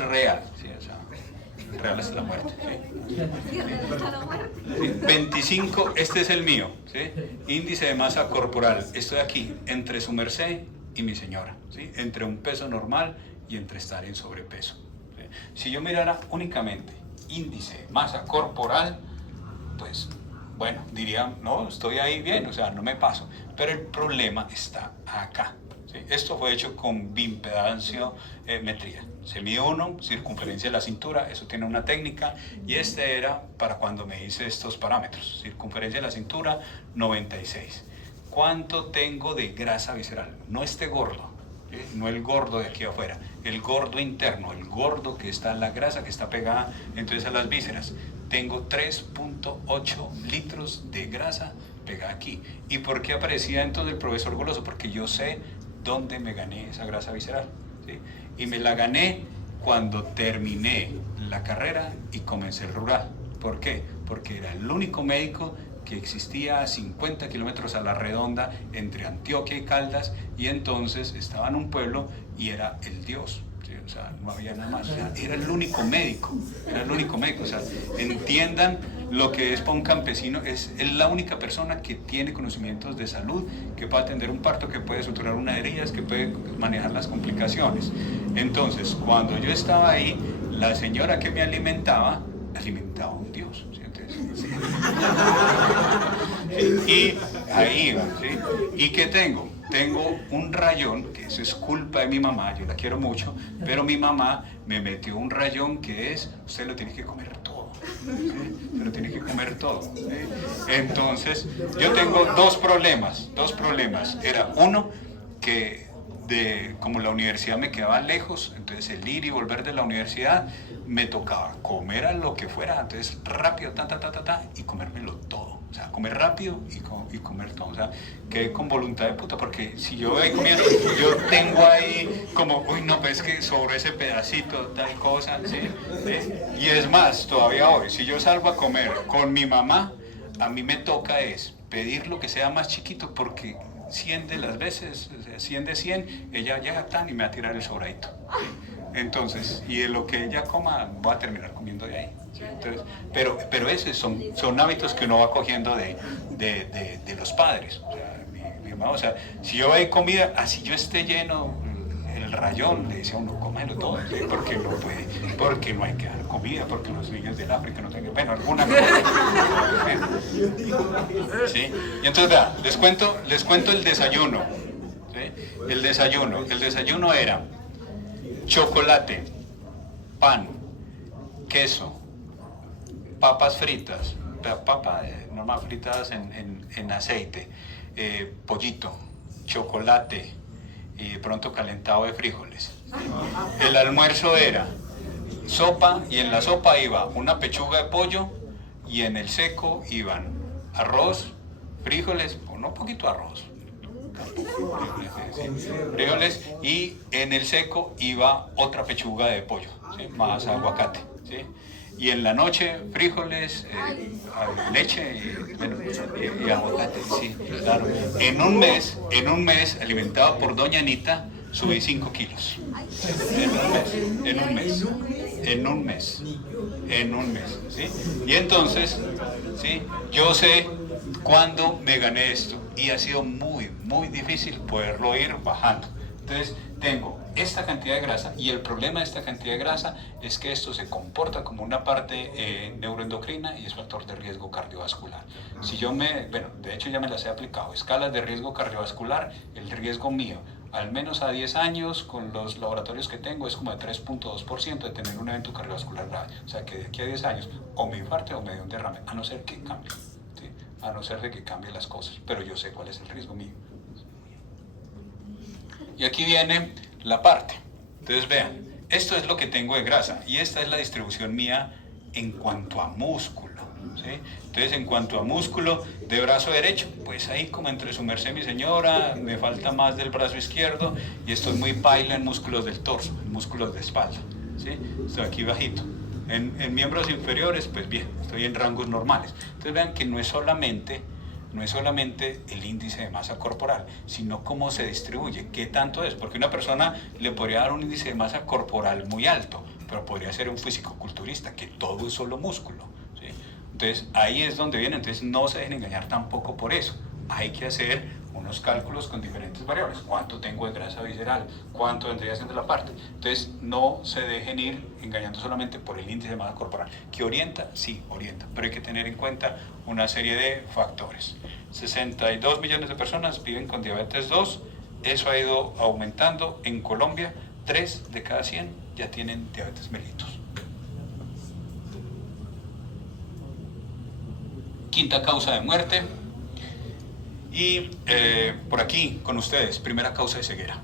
real, ¿sí? O sea, real es la muerte, ¿sí? 25, este es el mío, ¿sí? Índice de masa corporal, estoy aquí entre su merced y mi señora, ¿sí? Entre un peso normal y entre estar en sobrepeso, ¿sí? Si yo mirara únicamente índice de masa corporal, pues bueno, diría, no, estoy ahí bien, o sea, no me paso, pero el problema está acá, ¿sí? Esto fue hecho con bimpedanciometría. Se mide uno, circunferencia de la cintura, eso tiene una técnica, y este era para cuando me hice estos parámetros. Circunferencia de la cintura, 96. ¿Cuánto tengo de grasa visceral? No este gordo, ¿sí? No el gordo de aquí afuera, el gordo interno, el gordo que está en la grasa, que está pegada entonces a las vísceras. Tengo 3.8 litros de grasa pegada aquí. ¿Y por qué aparecía entonces el profesor Goloso? Porque yo sé dónde me gané esa grasa visceral, ¿sí? Y me la gané cuando terminé la carrera y comencé el rural. ¿Por qué? Porque era el único médico que existía a 50 kilómetros a la redonda entre Antioquia y Caldas, y entonces estaba en un pueblo y era el Dios. ¿Sí? O sea, no había nada más. O sea, era el único médico. O sea, entiendan lo que es para un campesino. Es la única persona que tiene conocimientos de salud, que puede atender un parto, que puede suturar una herida, que puede manejar las complicaciones. Entonces, cuando yo estaba ahí, la señora que me alimentaba a un Dios, ¿sí? Entonces, sí. Y ahí iba, ¿sí? ¿Y qué tengo? Tengo un rayón, que eso es culpa de mi mamá, yo la quiero mucho, pero mi mamá me metió un rayón que es, usted lo tiene que comer todo, ¿sí? Se lo tiene que comer todo, ¿sí? Entonces, yo tengo dos problemas. Era uno, que como la universidad me quedaba lejos, entonces el ir y volver de la universidad, me tocaba comer a lo que fuera, entonces rápido, y comérmelo todo. O sea, comer rápido y comer todo. O sea, quedé con voluntad de puta, porque si yo voy comiendo, yo tengo ahí como, uy, no, pues es que sobre ese pedacito, tal cosa, ¿sí? Y es más, todavía hoy, si yo salgo a comer con mi mamá, a mí me toca es pedir lo que sea más chiquito, porque 100 de las veces, 100 de 100, ella llega tan y me va a tirar el sobradito. ¿Sí? Entonces, y de lo que ella coma, voy a terminar comiendo de ahí. ¿Sí? Entonces, pero esos son hábitos que uno va cogiendo de los padres. O sea, mi mamá, o sea, si yo hay comida, así yo esté lleno, el rayón, le decía a uno, cómelo todo, ¿sí? Porque no puede, porque no hay que dar comida, porque los niños del África no tienen, bueno, alguna cosa. ¿Sí? Y entonces, vea, les cuento el desayuno. ¿Sí? El desayuno era chocolate, pan, queso, papas fritas, normal fritas en aceite, pollito, chocolate y pronto calentado de frijoles. El almuerzo era sopa, y en la sopa iba una pechuga de pollo, y en el seco iban arroz, frijoles, no poquito arroz, frijoles, y en el seco iba otra pechuga de pollo, ¿sí? Más aguacate, ¿sí? Y en la noche frijoles, leche y aguacate, sí, claro. En un mes, alimentado por doña Anita, subí 5 kilos. En un mes, ¿sí? Y entonces, ¿sí? Yo sé cuándo me gané esto, y ha sido muy, muy difícil poderlo ir bajando. Entonces, tengo esta cantidad de grasa, y el problema de esta cantidad de grasa es que esto se comporta como una parte neuroendocrina y es factor de riesgo cardiovascular. Si yo de hecho ya me las he aplicado, escalas de riesgo cardiovascular, el riesgo mío, al menos a 10 años, con los laboratorios que tengo, es como de 3.2% de tener un evento cardiovascular grave. O sea que de aquí a 10 años, o me infarte o me dé un derrame, a no ser que cambie, ¿sí? A no ser de que cambien las cosas, pero yo sé cuál es el riesgo mío. Y aquí viene la parte. Entonces vean, esto es lo que tengo de grasa, y esta es la distribución mía en cuanto a músculo, ¿sí? Entonces, en cuanto a músculo de brazo derecho, pues ahí como entre su merced mi señora, me falta más del brazo izquierdo, y estoy muy paila en músculos del torso, en músculos de espalda, ¿sí? Estoy aquí bajito. En miembros inferiores, pues bien, estoy en rangos normales. Entonces vean que no es solamente el índice de masa corporal, sino cómo se distribuye, qué tanto es, porque una persona le podría dar un índice de masa corporal muy alto, pero podría ser un fisicoculturista, que todo es solo músculo, ¿sí? Entonces ahí es donde viene. Entonces no se dejen engañar tampoco por eso. Hay que hacer unos cálculos con diferentes variables. ¿Cuánto tengo de grasa visceral? ¿Cuánto vendría siendo la parte? Entonces no se dejen ir engañando solamente por el índice de masa corporal. ¿Que orienta? Sí, orienta, pero hay que tener en cuenta una serie de factores. 62 millones de personas viven con diabetes 2. Eso ha ido aumentando. En Colombia, 3 de cada 100 ya tienen diabetes mellitus. Quinta causa de muerte. Y por aquí, con ustedes, primera causa de ceguera.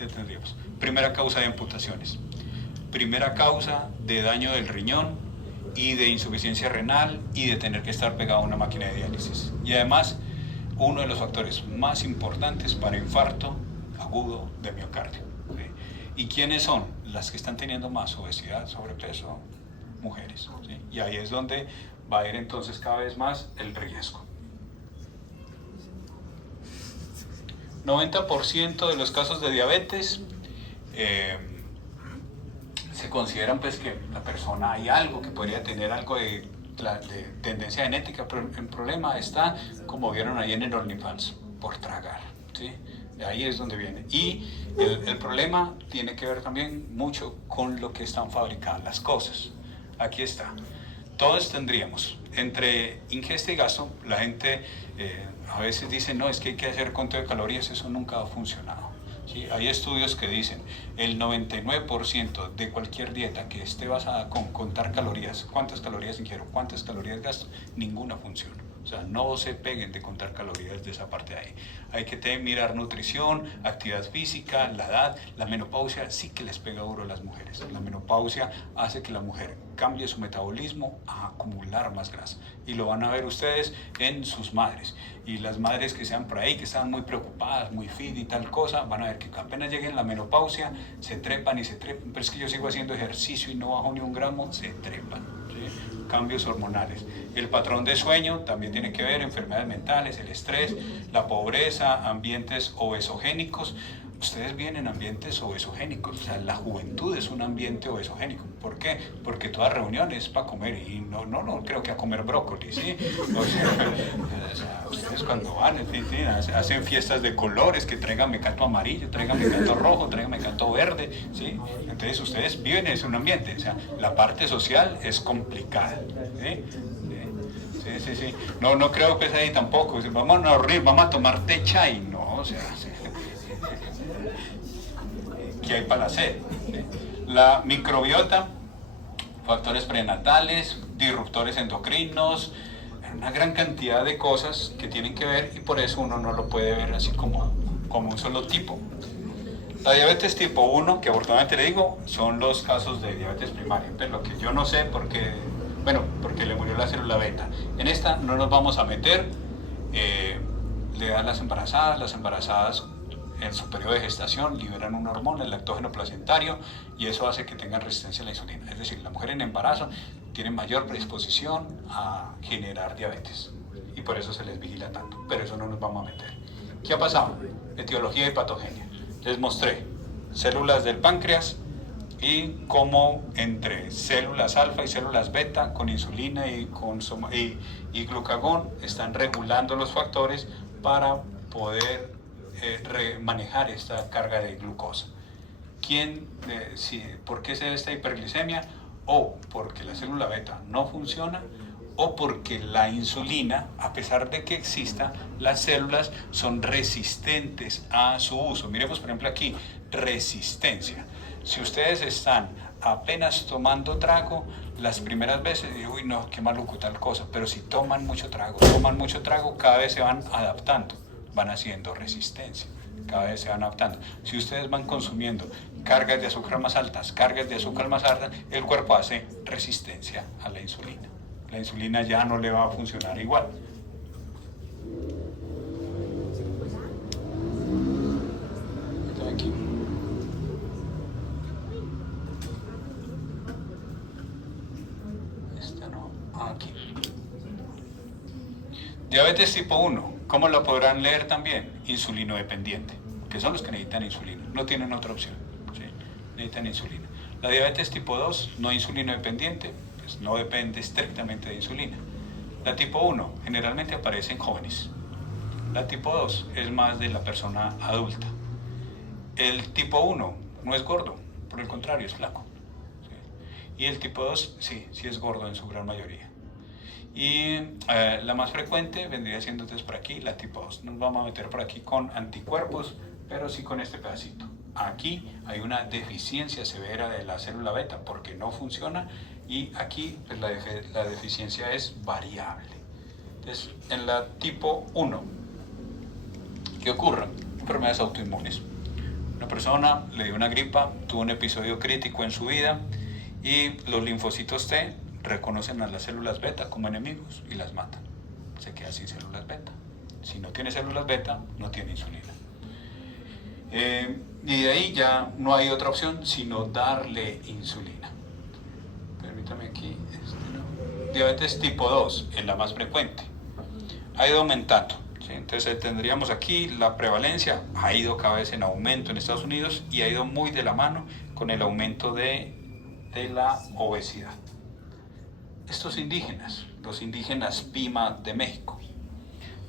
Ya tendríamos. Primera causa de amputaciones. Primera causa de daño del riñón y de insuficiencia renal y de tener que estar pegado a una máquina de diálisis. Y además, uno de los factores más importantes para infarto agudo de miocardio. ¿Sí? ¿Y quiénes son? Las que están teniendo más obesidad, sobrepeso, mujeres. ¿Sí? Y ahí es donde va a ir entonces cada vez más el riesgo. 90% de los casos de diabetes se consideran pues que la persona hay algo, que podría tener algo de tendencia genética, pero el problema está, como vieron ahí en el OnlyFans, por tragar, ¿sí? De ahí es donde viene. Y el problema tiene que ver también mucho con lo que están fabricadas las cosas. Aquí está. Todos tendríamos, entre ingesta y gasto, la gente a veces dice, no, es que hay que hacer conteo de calorías, eso nunca ha funcionado. ¿Sí? Hay estudios que dicen, el 99% de cualquier dieta que esté basada con contar calorías, cuántas calorías ingiero, cuántas calorías gasto, ninguna funciona. O sea, no se peguen de contar calorías de esa parte de ahí. Hay que mirar nutrición, actividad física, la edad. La menopausia sí que les pega duro a las mujeres. La menopausia hace que la mujer cambie su metabolismo a acumular más grasa. Y lo van a ver ustedes en sus madres. Y las madres que sean por ahí, que están muy preocupadas, muy fit y tal cosa, van a ver que apenas lleguen la menopausia, se trepan y se trepan. Pero es que yo sigo haciendo ejercicio y no bajo ni un gramo, se trepan. ¿sí? Cambios hormonales. El patrón de sueño también tiene que ver, enfermedades mentales, el estrés, la pobreza, ambientes obesogénicos. Ustedes viven en ambientes obesogénicos, o sea, la juventud es un ambiente obesogénico. ¿Por qué? Porque toda reunión es para comer y no creo que a comer brócoli, ¿sí? O sea, ustedes cuando van, hacen fiestas de colores, que traigan mecato amarillo, traigan mecato rojo, traigan mecato verde, ¿sí? Entonces ustedes viven en un ambiente, o sea, la parte social es complicada, ¿sí? Sí. No creo que es ahí tampoco, vamos a reír, vamos a tomar té chai, no, o sea... Sí. ¿Qué hay para hacer? ¿Sí? La microbiota, factores prenatales, disruptores endocrinos, una gran cantidad de cosas que tienen que ver y por eso uno no lo puede ver así como un solo tipo. La diabetes tipo 1, que afortunadamente le digo, son los casos de diabetes primaria, pero lo que yo no sé porque le murió la célula beta. En esta no nos vamos a meter, le dan las embarazadas en su periodo de gestación liberan una hormona, el lactógeno placentario, y eso hace que tengan resistencia a la insulina. Es decir, la mujer en embarazo tiene mayor predisposición a generar diabetes y por eso se les vigila tanto, pero eso no nos vamos a meter. ¿Qué ha pasado? Etiología y patogenia. Les mostré células del páncreas y cómo entre células alfa y células beta con insulina y glucagón están regulando los factores para poder manejar esta carga de glucosa. ¿Por qué se da esta hiperglicemia? O porque la célula beta no funciona, o porque la insulina, a pesar de que exista, las células son resistentes a su uso. Miremos por ejemplo aquí, resistencia. Si ustedes están apenas tomando trago, las primeras veces, uy no, qué maluco tal cosa, pero si toman mucho trago, cada vez se van adaptando. Van haciendo resistencia, cada vez se van adaptando. Si ustedes van consumiendo cargas de azúcar más altas, el cuerpo hace resistencia a la insulina. La insulina ya no le va a funcionar igual. Aquí. Aquí. Diabetes tipo 1. ¿Cómo lo podrán leer también? Insulino dependiente, que son los que necesitan insulina, no tienen otra opción, ¿sí? Necesitan insulina. La diabetes tipo 2, no insulino dependiente, pues no depende estrictamente de insulina. La tipo 1 generalmente aparece en jóvenes. La tipo 2 es más de la persona adulta. El tipo 1 no es gordo, por el contrario es flaco, ¿sí? Y el tipo 2 sí es gordo en su gran mayoría. Y la más frecuente vendría siendo entonces por aquí, la tipo 2. Nos vamos a meter por aquí con anticuerpos, pero sí con este pedacito. Aquí hay una deficiencia severa de la célula beta porque no funciona y aquí pues, la deficiencia es variable. Entonces, en la tipo 1, ¿qué ocurre? Enfermedades autoinmunes. Una persona le dio una gripa, tuvo un episodio crítico en su vida y los linfocitos T reconocen a las células beta como enemigos y las matan. Se queda sin células beta. Si no tiene células beta, no tiene insulina. Y de ahí ya no hay otra opción sino darle insulina. Permítame aquí. Diabetes tipo 2 es la más frecuente. Ha ido aumentando. ¿Sí? Entonces tendríamos aquí la prevalencia. Ha ido cada vez en aumento en Estados Unidos y ha ido muy de la mano con el aumento de la obesidad. Estos indígenas, los indígenas Pima de México.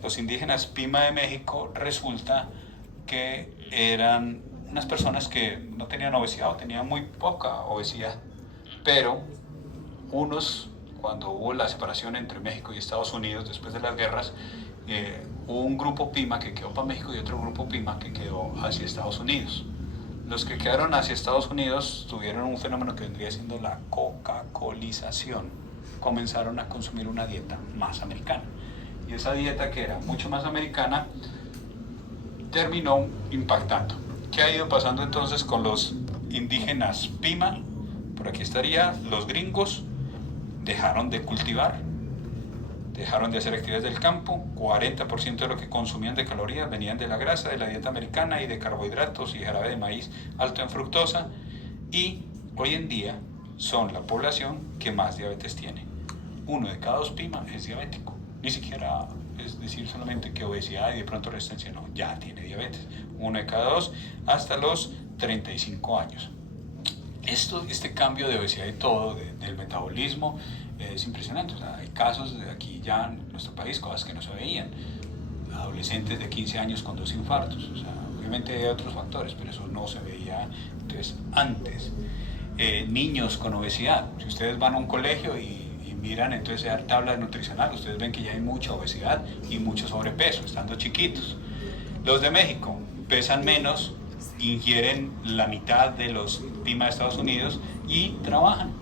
Los indígenas Pima de México resulta que eran unas personas que no tenían obesidad o tenían muy poca obesidad, pero cuando hubo la separación entre México y Estados Unidos después de las guerras, hubo un grupo Pima que quedó para México y otro grupo Pima que quedó hacia Estados Unidos. Los que quedaron hacia Estados Unidos tuvieron un fenómeno que vendría siendo la coca-colización. Comenzaron a consumir una dieta más americana. Y esa dieta que era mucho más americana terminó impactando. ¿Qué ha ido pasando entonces con los indígenas Pima? Por aquí estaría, los gringos dejaron de cultivar, dejaron de hacer actividades del campo, 40% de lo que consumían de calorías venían de la grasa, de la dieta americana y de carbohidratos y jarabe de maíz alto en fructosa, y hoy en día son la población que más diabetes tiene. 1 de cada 2 PIMA es diabético. Ni siquiera es decir solamente que obesidad y de pronto resistencia, no, ya tiene diabetes. 1 de cada 2 hasta los 35 años. Este cambio de obesidad y todo, del metabolismo, es impresionante. O sea, hay casos de aquí ya en nuestro país, cosas que no se veían. Adolescentes de 15 años con 2 infartos. O sea, obviamente hay otros factores, pero eso no se veía entonces antes. Niños con obesidad. Si ustedes van a un colegio y miran entonces la tabla nutricional, ustedes ven que ya hay mucha obesidad y mucho sobrepeso, estando chiquitos. Los de México pesan menos, ingieren la mitad de los PIMA de Estados Unidos y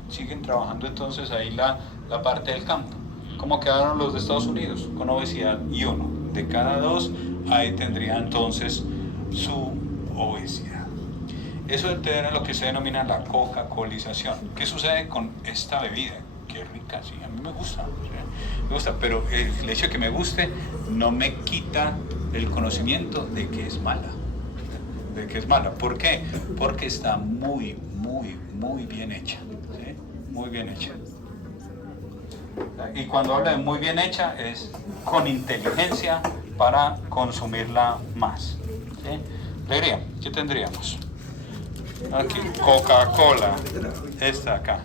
siguen trabajando entonces ahí la parte del campo. ¿Cómo quedaron los de Estados Unidos? Con obesidad, y 1 de cada 2 ahí tendría entonces su obesidad. Eso es lo que se denomina la Coca-Colización. ¿Qué sucede con esta bebida? Que rica, sí, a mí me gusta, pero el hecho de que me guste no me quita el conocimiento de que es mala. ¿Por qué? Porque está muy bien hecha, ¿sí? Muy bien hecha. Y cuando hablo de muy bien hecha es con inteligencia para consumirla más, ¿sí? Alegría, ¿qué tendríamos? Aquí, Coca-Cola, esta acá.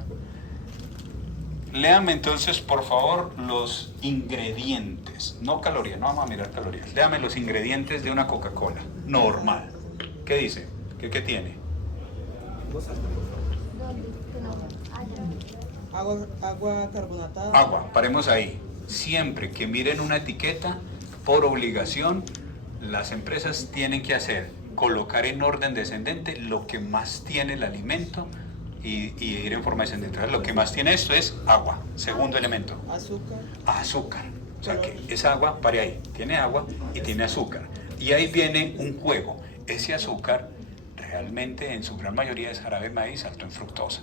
Léame entonces, por favor, los ingredientes, no calorías, no vamos a mirar calorías. Léame los ingredientes de una Coca-Cola normal. ¿Qué dice? ¿Qué tiene? Agua carbonatada. Agua, paremos ahí. Siempre que miren una etiqueta, por obligación, las empresas tienen que colocar en orden descendente lo que más tiene el alimento y ir en forma descendente. Entonces, lo que más tiene esto es agua. Segundo elemento. Azúcar. O sea que esa agua, pare ahí, tiene agua y tiene azúcar. Y ahí viene un juego. Ese azúcar realmente en su gran mayoría es jarabe de maíz alto en fructosa.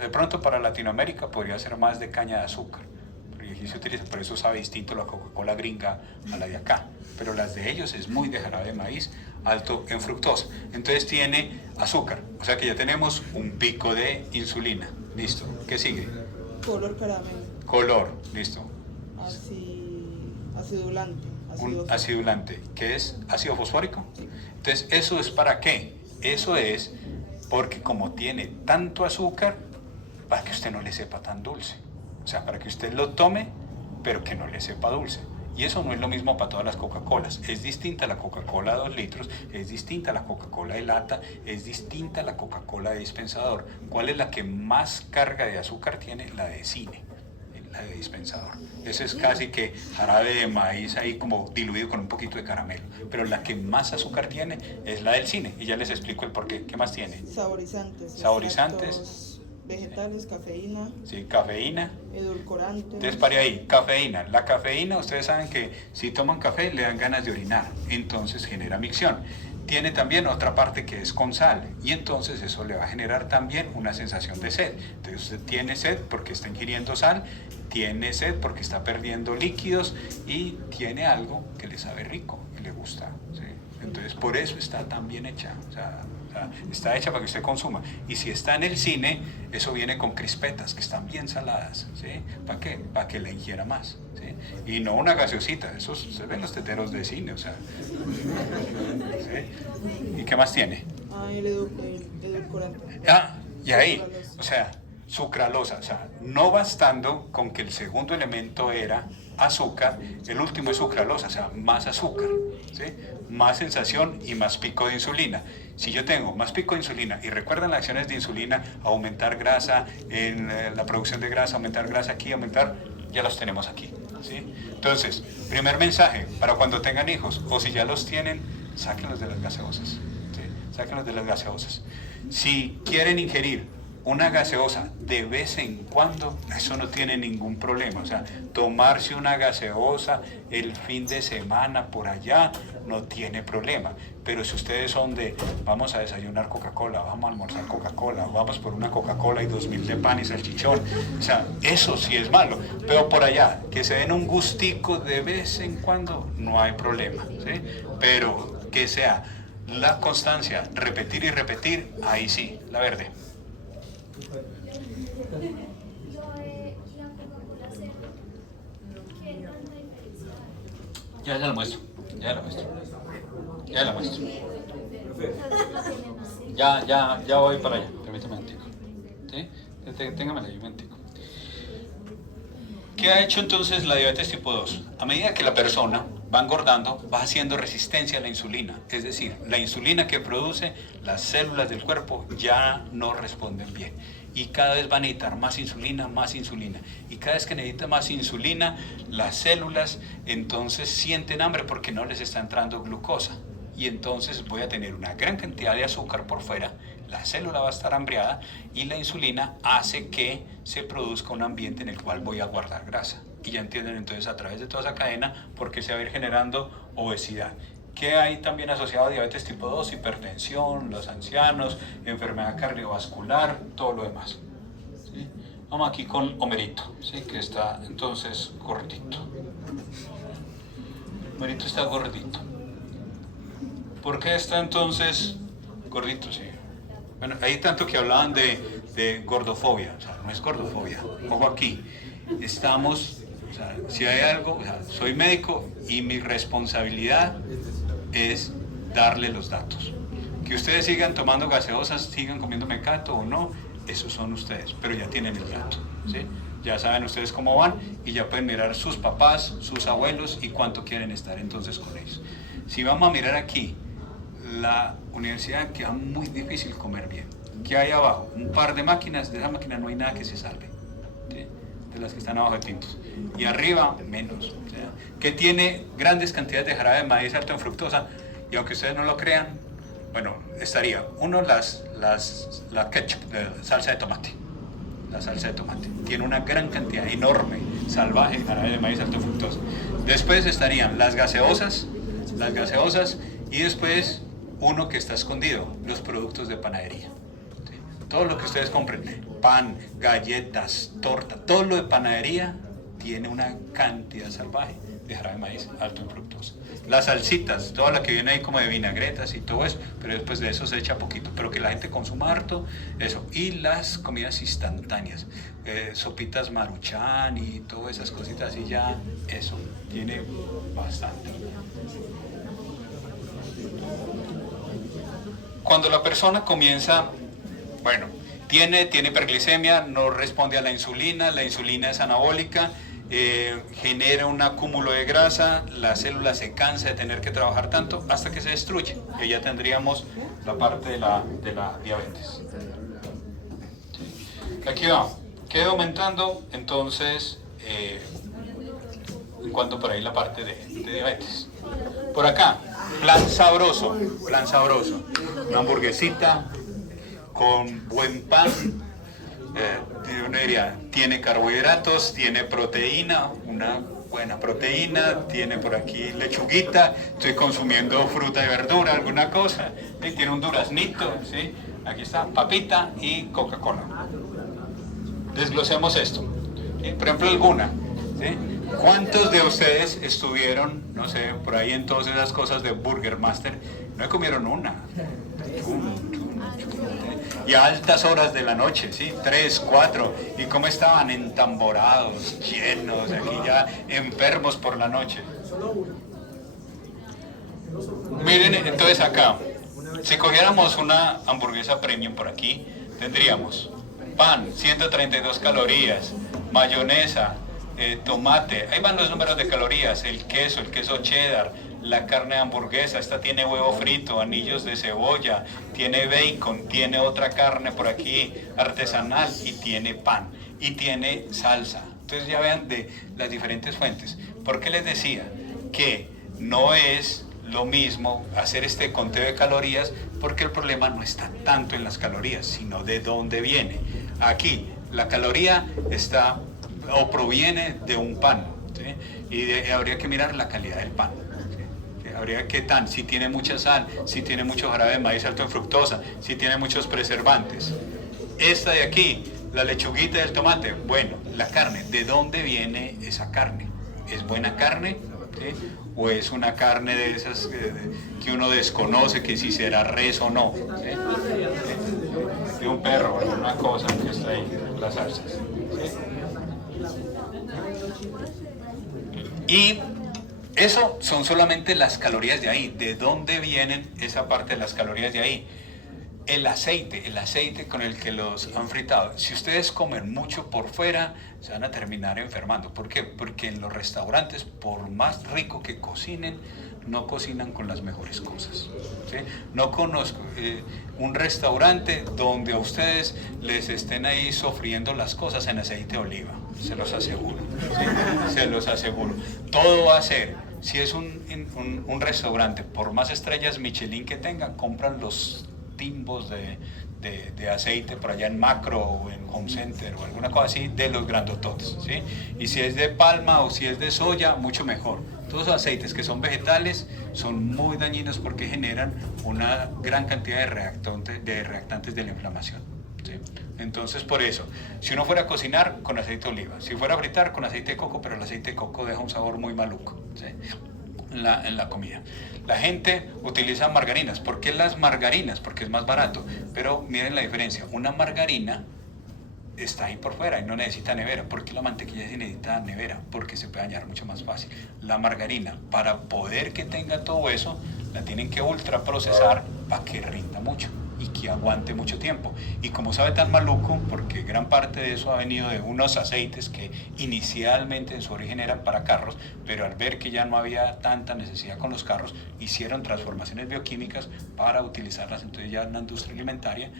De pronto para Latinoamérica podría ser más de caña de azúcar. Porque aquí se utiliza, por eso sabe distinto la Coca-Cola gringa a la de acá. Pero las de ellos es muy de jarabe de maíz alto en fructosa. Entonces tiene azúcar. O sea que ya tenemos un pico de insulina. Listo. ¿Qué sigue? Color caramelo. Color. Listo. Acidulante. Un acidulante, que es ácido fosfórico. Entonces, ¿eso es para qué? Eso es porque como tiene tanto azúcar, para que usted no le sepa tan dulce. O sea, para que usted lo tome, pero que no le sepa dulce. Y eso no es lo mismo para todas las Coca-Colas. Es distinta la Coca-Cola de 2 litros, es distinta la Coca-Cola de lata, es distinta la Coca-Cola de dispensador. ¿Cuál es la que más carga de azúcar tiene? La de cine, la de dispensador. Ese es casi que jarabe de maíz ahí como diluido con un poquito de caramelo. Pero la que más azúcar tiene es la del cine. Y ya les explico el porqué. ¿Qué más tiene? Saborizantes. Vegetales, cafeína. Sí, cafeína. Edulcorantes. Entonces, pare ahí, cafeína. La cafeína, ustedes saben que si toman café le dan ganas de orinar, entonces genera micción. Tiene también otra parte que es con sal, y entonces eso le va a generar también una sensación de sed. Entonces usted tiene sed porque está ingiriendo sal, tiene sed porque está perdiendo líquidos y tiene algo que le sabe rico y le gusta, ¿sí? Entonces por eso está tan bien hecha. O sea, está hecha para que usted consuma. Y si está en el cine, eso viene con crispetas que están bien saladas, ¿sí? ¿Para qué? Para que la ingiera más, ¿sí? Y no una gaseosita, esos se ven los teteros de cine, o sea, ¿sí? ¿Y qué más tiene? El edulcorante. Y ahí, o sea, sucralosa, o sea, no bastando con que el segundo elemento era azúcar, el último es sucralosa, o sea, más azúcar, ¿sí? Más sensación y más pico de insulina. Si yo tengo más pico de insulina, y recuerdan las acciones de insulina, aumentar grasa, en la producción de grasa, aumentar grasa aquí, ya los tenemos aquí, ¿sí? Entonces, primer mensaje, para cuando tengan hijos, o si ya los tienen, sáquenlos de las gaseosas, ¿sí? Sáquenlos de las gaseosas. Si quieren ingerir una gaseosa de vez en cuando, eso no tiene ningún problema. O sea, tomarse una gaseosa el fin de semana por allá no tiene problema. Pero si ustedes son de vamos a desayunar Coca-Cola, vamos a almorzar Coca-Cola, vamos por una Coca-Cola y 2000 de pan y salchichón, o sea, eso sí es malo. Pero por allá, que se den un gustico de vez en cuando, no hay problema, ¿sí? Pero que sea la constancia, repetir y repetir, ahí sí, la verde. Ya la muestro, ya la muestro, ya la muestro. Ya voy para allá, permítame un momentico. ¿Sí? Téngamela ahí un momentico. ¿Qué ha hecho entonces la diabetes tipo 2? A medida que la persona va engordando, va haciendo resistencia a la insulina. Es decir, la insulina que produce las células del cuerpo ya no responden bien. Y cada vez van a necesitar más insulina, más insulina. Y cada vez que necesita más insulina, las células entonces sienten hambre porque no les está entrando glucosa. Y entonces voy a tener una gran cantidad de azúcar por fuera, la célula va a estar hambriada y la insulina hace que se produzca un ambiente en el cual voy a guardar grasa. Y ya entienden entonces a través de toda esa cadena por qué se va a ir generando obesidad. ¿Qué hay también asociado a diabetes tipo 2? Hipertensión, los ancianos, enfermedad cardiovascular, todo lo demás. ¿Sí? Vamos aquí con Homerito, ¿sí? Que está entonces gordito. Homerito está gordito. ¿Por qué está entonces gordito? Sí. Bueno, hay tanto que hablaban de gordofobia, o sea, no es gordofobia. Ojo aquí, estamos, o sea, si hay algo, o sea, soy médico y mi responsabilidad es darle los datos. Que ustedes sigan tomando gaseosas, sigan comiendo mecato o no, esos son ustedes, pero ya tienen el dato, ¿sí? Ya saben ustedes cómo van y ya pueden mirar sus papás, sus abuelos y cuánto quieren estar entonces con ellos. Si vamos a mirar aquí, la universidad queda muy difícil comer bien. ¿Qué hay abajo? Un par de máquinas, de esa máquina no hay nada que se salve, ¿sí? De las que están abajo de tintos. Y arriba, menos. ¿Sí? Que tiene grandes cantidades de jarabe de maíz alto en fructosa, y aunque ustedes no lo crean, bueno, estaría, uno, la ketchup, salsa de tomate. La salsa de tomate. Tiene una gran cantidad enorme, salvaje, de jarabe de maíz alto en fructosa. Después estarían las gaseosas, y después uno que está escondido, los productos de panadería. ¿Sí? Todo lo que ustedes compren, pan, galletas, torta, todo lo de panadería tiene una cantidad salvaje de jarabe de maíz alto en fructosa. Las salsitas, toda la que viene ahí como de vinagretas y todo eso, pero después de eso se echa poquito, pero que la gente consuma harto, eso. Y las comidas instantáneas, sopitas Maruchan y todas esas cositas, y ya eso tiene bastante. Cuando la persona comienza, bueno, tiene hiperglicemia, no responde a la insulina es anabólica, genera un acúmulo de grasa, la célula se cansa de tener que trabajar tanto hasta que se destruye, y ya tendríamos la parte de la diabetes. ¿Sí? Aquí va, queda aumentando entonces en cuanto por ahí la parte de diabetes. Por acá, plan sabroso, una hamburguesita con buen pan, uno diría, tiene carbohidratos, tiene proteína, una buena proteína, tiene por aquí lechuguita, estoy consumiendo fruta y verdura, alguna cosa, ¿sí? Tiene un duraznito, ¿sí? Aquí está, papita y Coca-Cola. Desglosemos esto, ¿sí? Por ejemplo, alguna, ¿sí? ¿Cuántos de ustedes estuvieron, no sé, por ahí en todas esas cosas de Burger Master? No comieron una. Y a altas horas de la noche, ¿sí? 3, 4. ¿Y cómo estaban? Entamborados, llenos, aquí ya enfermos por la noche. Miren, entonces acá, si cogiéramos una hamburguesa premium por aquí, tendríamos pan, 132 calorías, mayonesa, tomate, ahí van los números de calorías, el queso cheddar, la carne de hamburguesa, esta tiene huevo frito, anillos de cebolla, tiene bacon, tiene otra carne por aquí artesanal y tiene pan y tiene salsa. Entonces ya vean de las diferentes fuentes. ¿Por qué les decía que no es lo mismo hacer este conteo de calorías? Porque el problema no está tanto en las calorías, sino de dónde viene. Aquí la caloría está o proviene de un pan, ¿sí? Y habría que mirar la calidad del pan, ¿sí? Habría que si tiene mucha sal, si tiene mucho jarabe de maíz alto en fructosa, si tiene muchos preservantes. Esta de aquí, la lechuguita del tomate, bueno, la carne, ¿de dónde viene esa carne? ¿Es buena carne? ¿Sí? ¿O es una carne de esas que uno desconoce que si será res o no? ¿Sí? un perro o alguna cosa que está ahí, las salsas. ¿Sí? Y eso son solamente las calorías de ahí. ¿De dónde vienen esa parte de las calorías de ahí? El aceite con el que los han fritado. Si ustedes comen mucho por fuera, se van a terminar enfermando. ¿Por qué? Porque en los restaurantes, por más rico que cocinen, no cocinan con las mejores cosas. ¿Sí? No conozco un restaurante donde a ustedes les estén ahí sofriendo las cosas en aceite de oliva. Se los aseguro. ¿Sí? Se los aseguro. Todo va a ser, si es un restaurante, por más estrellas Michelin que tenga, compran los timbos de aceite por allá en Macro o en Home Center o alguna cosa así, de los grandototes, ¿sí? Y si es de palma o si es de soya, mucho mejor. Todos los aceites que son vegetales son muy dañinos porque generan una gran cantidad de reactantes de la inflamación, ¿sí? Entonces, por eso, si uno fuera a cocinar, con aceite de oliva. Si fuera a fritar, con aceite de coco, pero el aceite de coco deja un sabor muy maluco, ¿sí? en la comida. La gente utiliza margarinas. ¿Por qué las margarinas? Porque es más barato. Pero miren la diferencia. Una margarina está ahí por fuera y no necesita nevera. ¿Por qué la mantequilla sí necesita nevera? Porque se puede dañar mucho más fácil. La margarina, para poder que tenga todo eso, la tienen que ultraprocesar para que rinda mucho y que aguante mucho tiempo. Y como sabe tan maluco, porque gran parte de eso ha venido de unos aceites que inicialmente en su origen eran para carros, pero al ver que ya no había tanta necesidad con los carros, hicieron transformaciones bioquímicas para utilizarlas. Entonces ya en la industria alimentaria,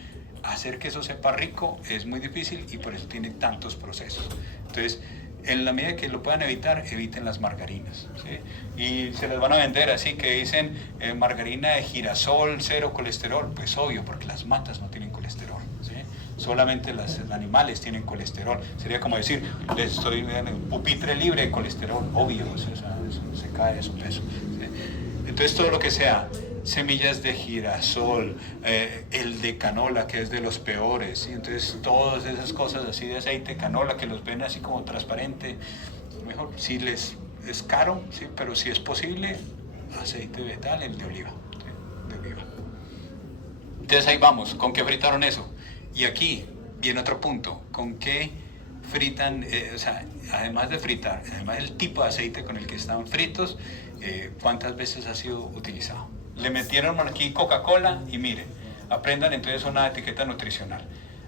hacer que eso sepa rico es muy difícil y por eso tiene tantos procesos. Entonces, en la medida que lo puedan evitar, eviten las margarinas, ¿sí? Y se les van a vender así que dicen margarina de girasol, 0 colesterol. Pues obvio, porque las matas no tienen colesterol, ¿sí? Solamente los animales tienen colesterol. Sería como decir, les estoy dando un pupitre libre de colesterol. Obvio, o sea, se cae de su peso, ¿sí? Entonces todo lo que sea semillas de girasol, el de canola, que es de los peores, ¿sí? Entonces todas esas cosas así de aceite de canola que los ven así como transparente, mejor si les es caro, ¿sí? Pero si es posible, aceite vegetal, el de oliva, ¿sí? De oliva. Entonces ahí vamos, ¿con qué fritaron eso? Y aquí viene otro punto, ¿con qué fritan? O sea, además de fritar, además del tipo de aceite con el que están fritos, ¿cuántas veces ha sido utilizado? Le metieron aquí Coca-Cola y miren, aprendan entonces una etiqueta nutricional.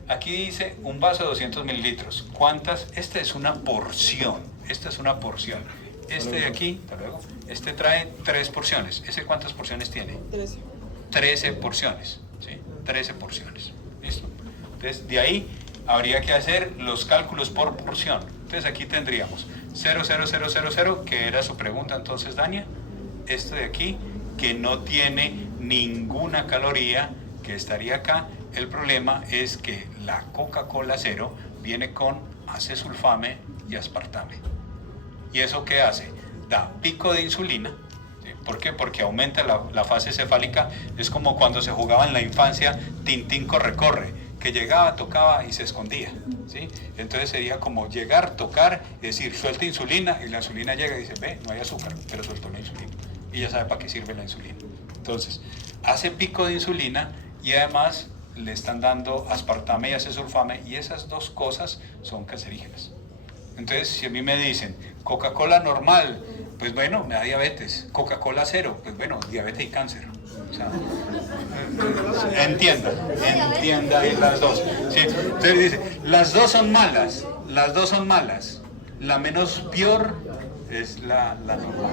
Aquí dice un vaso de 200 mililitros. ¿Cuántas? Esta es una porción. Esta es una porción. Este de aquí, hasta luego, este trae 3 porciones. ¿Ese cuántas porciones tiene? 13. 13 porciones. ¿Sí? 13 porciones. ¿Listo? Entonces, de ahí habría que hacer los cálculos por porción. Entonces, aquí tendríamos 0,0000, que era su pregunta entonces, Dania. Este de aquí, que no tiene ninguna caloría, que estaría acá. El problema es que la Coca-Cola cero viene con acesulfame y aspartame. ¿Y eso qué hace? Da pico de insulina. ¿Sí? ¿Por qué? Porque aumenta la fase cefálica. Es como cuando se jugaba en la infancia Tintín corre-corre, que llegaba, tocaba y se escondía, ¿sí? Entonces sería como llegar, tocar, decir, suelta insulina, y la insulina llega y dice, ve, no hay azúcar, pero suelto la insulina. Y ya sabe para qué sirve la insulina. Entonces, hace pico de insulina y además le están dando aspartame y acesulfame, y esas dos cosas son cancerígenas. Entonces, si a mí me dicen Coca-Cola normal, pues bueno, me da diabetes. Coca-Cola cero, pues bueno, diabetes y cáncer. O sea, entienda ahí las dos. ¿Sí? Entonces dice, las dos son malas. La menos peor es la normal.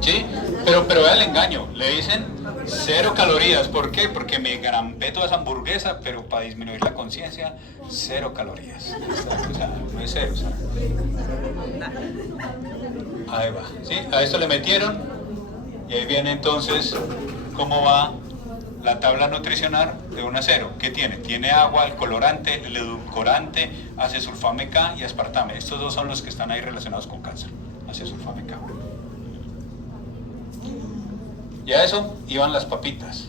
Sí, pero vea el engaño, le dicen 0 calorías, ¿por qué? Porque me grampeé toda esa hamburguesa, pero para disminuir la conciencia, 0 calorías. O sea, no es 0, o sea. Ahí va, ¿sí? A esto le metieron, y ahí viene entonces cómo va la tabla nutricional de 1 a 0. ¿Qué tiene? Tiene agua, el colorante, el edulcorante, acesulfame K y aspartame. Estos dos son los que están ahí relacionados con cáncer, acesulfame K. Y a eso iban las papitas.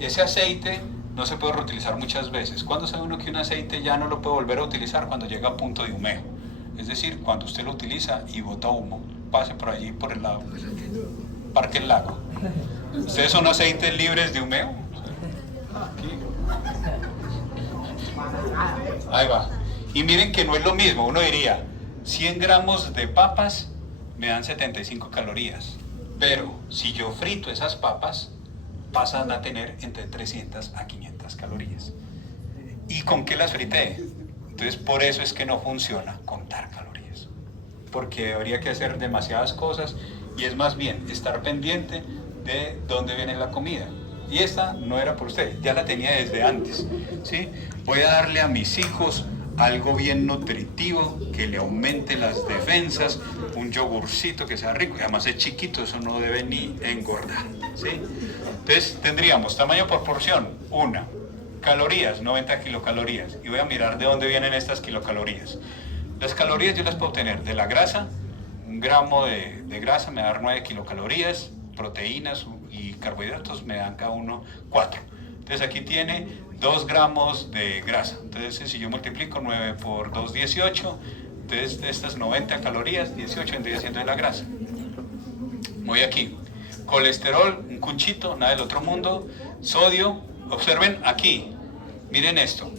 Y ese aceite no se puede reutilizar muchas veces. ¿Cuándo sabe uno que un aceite ya no lo puede volver a utilizar? Cuando llega a punto de humeo. Es decir, cuando usted lo utiliza y bota humo. Pase por allí, por el lado. Parque El Lago. ¿Ustedes son aceites libres de humeo? Aquí. Ahí va. Y miren que no es lo mismo. Uno diría, 100 gramos de papas me dan 75 calorías. Pero si yo frito esas papas, pasan a tener entre 300 a 500 calorías. ¿Y con qué las frité? Entonces, por eso es que no funciona contar calorías. Porque habría que hacer demasiadas cosas y es más bien estar pendiente de dónde viene la comida. Y esta no era por usted, ya la tenía desde antes, ¿sí? Voy a darle a mis hijos algo bien nutritivo, que le aumente las defensas, un yogurcito que sea rico, y además es chiquito, eso no debe ni engordar, ¿sí? Entonces tendríamos tamaño por porción, 1, calorías, 90 kilocalorías, y voy a mirar de dónde vienen estas kilocalorías. Las calorías yo las puedo obtener de la grasa, 1 gramo de grasa me da 9 kilocalorías, proteínas y carbohidratos me dan cada uno 4. Entonces aquí tiene 2 gramos de grasa. Entonces si yo multiplico 9 por 2, 18. Entonces de estas 90 calorías, 18 vendría siendo de la grasa. Voy aquí. Colesterol, un cunchito, nada del otro mundo. Sodio, observen aquí. Miren esto.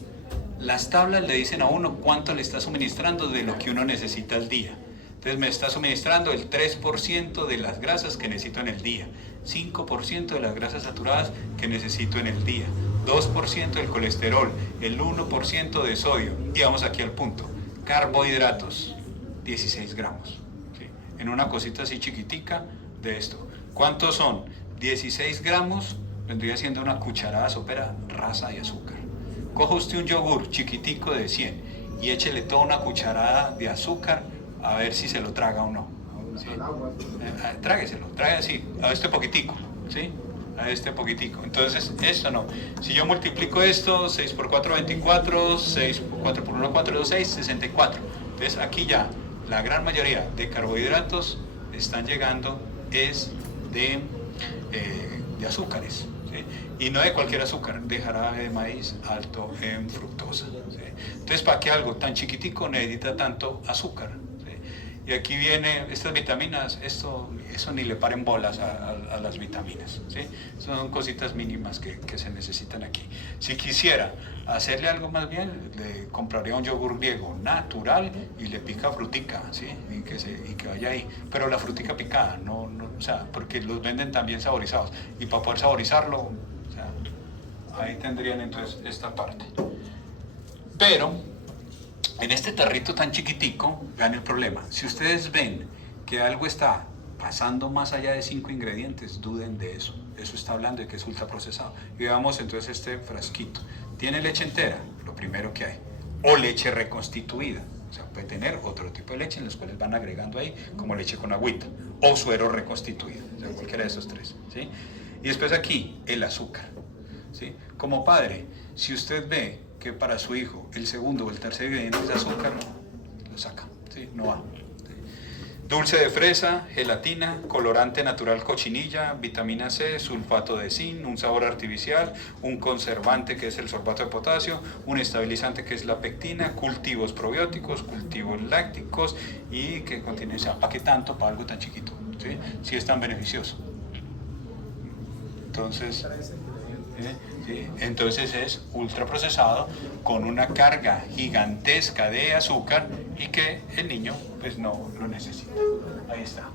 Las tablas le dicen a uno cuánto le está suministrando de lo que uno necesita al día. Entonces me está suministrando el 3% de las grasas que necesito en el día, 5% de las grasas saturadas que necesito en el día, 2% del colesterol, el 1% de sodio. Y vamos aquí al punto. Carbohidratos, 16 gramos. ¿Sí? En una cosita así chiquitica de esto. ¿Cuántos son? 16 gramos, vendría siendo una cucharada sopera rasa de azúcar. Coja usted un yogur chiquitico de 100 y échele toda una cucharada de azúcar a ver si se lo traga o no. ¿Sí? Trágueselo, trague así, a este poquitico, ¿sí? A este poquitico. Entonces, esto no. Si yo multiplico esto, 6 por 4, 24, 6 por 4 por 1, 4, 2, 6, 64. Entonces, aquí ya, la gran mayoría de carbohidratos están llegando es de azúcares, ¿sí? Y no de cualquier azúcar, de jarabe de maíz alto en fructosa, ¿sí? Entonces, ¿para qué algo tan chiquitico necesita tanto azúcar? Y aquí viene estas vitaminas, eso ni le paren bolas a las vitaminas, ¿sí? Son cositas mínimas que se necesitan aquí. Si quisiera hacerle algo más bien, le compraría un yogur griego natural y le pica frutica, ¿sí? Y que vaya ahí. Pero la frutica picada, no, o sea, porque los venden también saborizados. Y para poder saborizarlo, o sea, ahí tendrían entonces esta parte. Pero en este tarrito tan chiquitico, vean el problema. Si ustedes ven que algo está pasando más allá de 5 ingredientes, duden de eso. Eso está hablando de que es ultraprocesado. Y veamos entonces este frasquito. ¿Tiene leche entera? Lo primero que hay. O leche reconstituida. O sea, puede tener otro tipo de leche en los cuales van agregando ahí, como leche con agüita. O suero reconstituido. O sea, cualquiera de esos tres, ¿sí? Y después aquí, el azúcar, ¿sí? Como padre, si usted ve que para su hijo el segundo o el tercer ingrediente es azúcar, lo saca, ¿sí? No va. ¿Sí? Dulce de fresa, gelatina, colorante natural cochinilla, vitamina C, sulfato de zinc, un sabor artificial, un conservante que es el sorbato de potasio, un estabilizante que es la pectina, cultivos probióticos, cultivos lácticos y que contiene, o sea, ¿para qué tanto para algo tan chiquito? ¿Sí? Si es tan beneficioso. Entonces, ¿sí? Entonces es ultraprocesado con una carga gigantesca de azúcar y que el niño pues no lo necesita. Ahí está.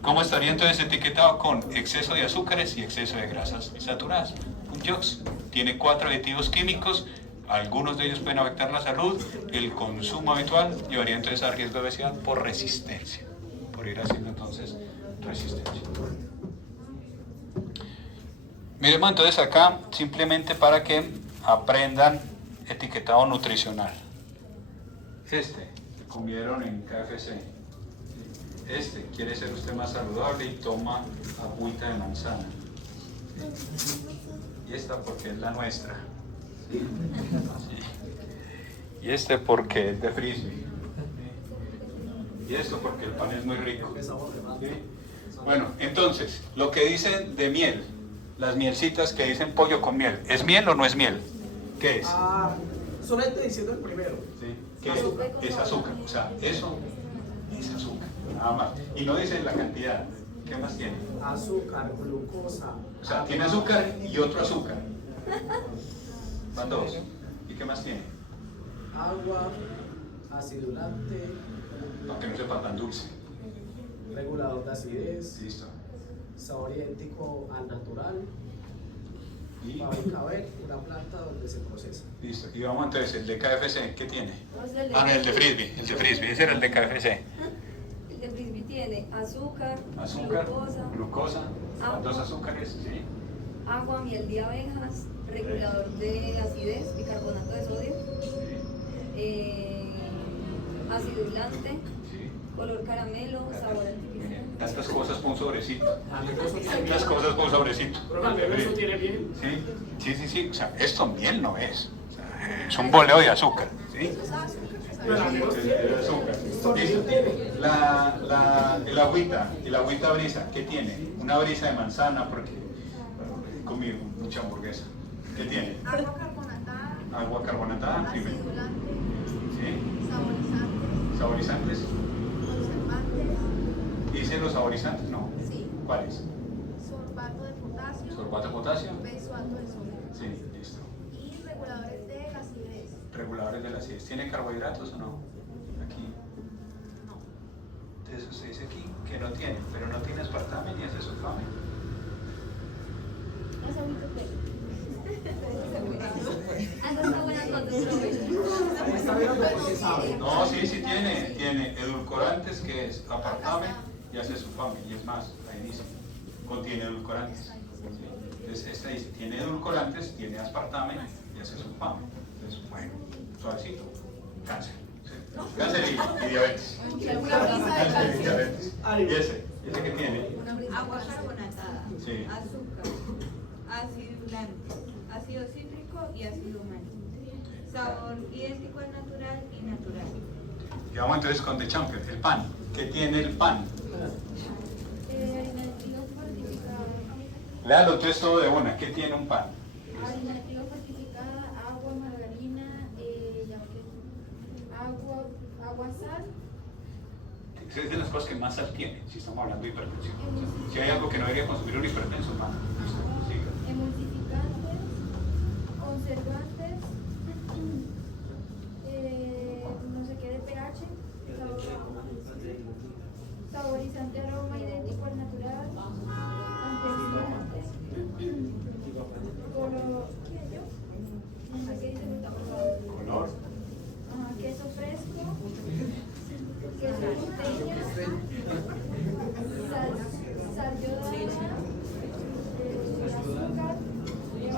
¿Cómo estaría entonces etiquetado? Con exceso de azúcares y exceso de grasas saturadas. Un JOX tiene 4 aditivos químicos, algunos de ellos pueden afectar la salud, el consumo habitual llevaría entonces a riesgo de obesidad por resistencia, por ir haciendo entonces resistencia. Miremos entonces acá, simplemente para que aprendan etiquetado nutricional. Este, que comieron en KFC. Este, quiere ser usted más saludable y toma agüita de manzana. Y esta porque es la nuestra. Sí. Y este porque es de frisbee. Y esto porque el pan es muy rico. ¿Sí? Bueno, entonces, lo que dicen de miel. Las mielcitas que dicen pollo con miel, ¿es miel o no es miel? ¿Qué es? Solamente diciendo el primero. ¿Sí? ¿Qué es? Es azúcar, o sea, eso es azúcar, nada más. Y no dicen la cantidad, ¿Qué más tiene? Azúcar, glucosa. O sea, tiene azúcar y otro azúcar. Van dos. ¿Y qué más tiene? Agua, acidulante, Aunque no sepa tan dulce. regulador de acidez, Listo. sabor idéntico al natural, Y fabricaber, una planta donde se procesa. listo. Y vamos entonces, el de KFC, ¿qué tiene? O sea, Ah, no, el de frisbee, ese era el de KFC. el de frisbee tiene azúcar, Azúcar, glucosa, glucosa, ¿cuántos azúcares? Sí. agua, miel de abejas, regulador de acidez, bicarbonato de sodio, acidulante, Sí. color caramelo, sabor artificial. Tantas cosas con un sobrecito. Eso tiene Tantas cosas con un sobrecito. Pero eso tiene bien. Sí. O sea, esto miel no es. O sea, es un boleo de azúcar. ¿Sí? Es azúcar. Listo. El agüita brisa, ¿qué tiene? Una brisa de manzana porque he comido mucha hamburguesa. ¿Qué tiene? Agua carbonatada, Agua carbonatada, primero. acidulante, ¿Sí? saborizantes, Saborizantes. conservantes, ¿Dice los saborizantes? No. sí, ¿Cuáles? sorbato de potasio, Sorbato de potasio. benzoato de sodio Sí, listo. y reguladores de la acidez. Reguladores de la acidez. ¿Tiene carbohidratos o no? Aquí. No. Entonces usted dice aquí que no tiene, pero no tiene aspartame ni acesulfame. Está buenas notas, profe. Está bien porque sabe. No, sí tiene. Tiene edulcorantes que es apartame y acesulfame. Y es más, ahí dice, contiene edulcorantes. ¿Sí? Entonces esta dice, tiene edulcorantes, tiene aspartame y acesulfame. Entonces, bueno, suavecito. Cáncer. ¿Sí? Cáncer y diabetes. Cáncer y diabetes. ¿Y ese que tiene? Agua carbonatada, Sí. azúcar, acidulante, ácido cítrico y ácido humano. Sabor idéntico al natural y natural. Y vamos entonces con The Champion, el pan. ¿Qué tiene el pan? Harina de trigo fortificada, Léalo entonces todo de una. ¿Qué tiene un pan? harina de trigo fortificada, agua, margarina, agua, sal, Es de las cosas que más sal tiene, si estamos hablando de hipertensión. Si hay algo que no debería consumir un hipertenso, pan. Siga. emulsificantes, conservantes, no sé qué de pH, saborizante, aroma idéntico al natural, antioxidantes, ¿qué es yo? No sé qué dice el otro. Color. Queso fresco, queso costeño, sal yodada,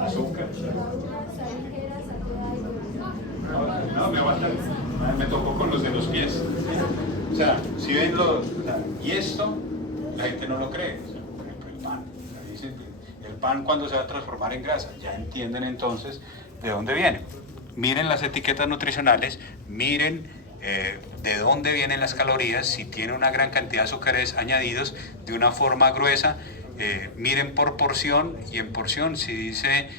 Azúcar. sal ligera, sal yodada y No, me aguanta. Me tocó con los de los pies. O sea, si ven los... y esto, la gente no lo cree. O sea, por ejemplo, el pan. O sea, dicen que el pan cuando se va a transformar en grasa. Ya entienden entonces de dónde viene. Miren las etiquetas nutricionales, miren de dónde vienen las calorías, si tiene una gran cantidad de azúcares añadidos de una forma gruesa, miren por porción y en porción si dice,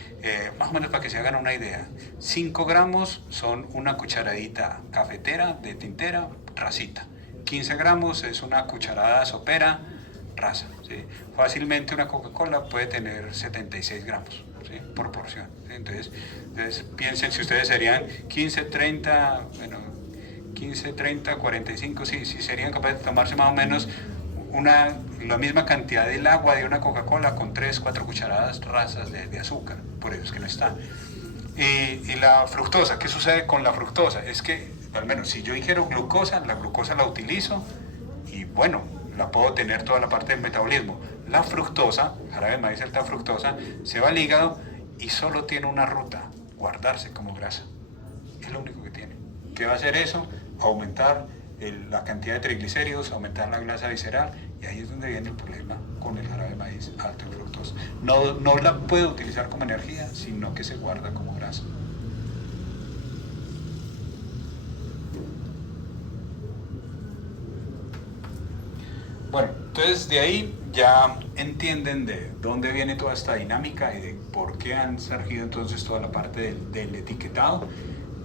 más o menos para que se hagan una idea, 5 gramos son una cucharadita cafetera de tintera, rasita, 15 gramos es una cucharada sopera, raza. ¿Sí? Fácilmente una Coca-Cola puede tener 76 gramos. ¿Sí? Por porción. ¿Sí? Entonces piensen si ustedes serían 15, 30, bueno, 15, 30, 45, sí, serían capaces de tomarse más o menos la misma cantidad del agua de una Coca-Cola con 3, 4 cucharadas rasas de azúcar, por eso es que no está. Y la fructosa, ¿qué sucede con la fructosa? Es que, al menos si yo ingiero glucosa, la glucosa la utilizo y bueno, la puedo tener toda la parte del metabolismo. La fructosa, jarabe de maíz alta fructosa, se va al hígado y solo tiene una ruta, guardarse como grasa. Es lo único que tiene. ¿Qué va a hacer eso? Aumentar la cantidad de triglicéridos, aumentar la grasa visceral, y ahí es donde viene el problema con el jarabe de maíz alto en fructosa. No la puede utilizar como energía, sino que se guarda como grasa. Bueno, entonces de ahí ya entienden de dónde viene toda esta dinámica y de por qué han surgido entonces toda la parte del etiquetado.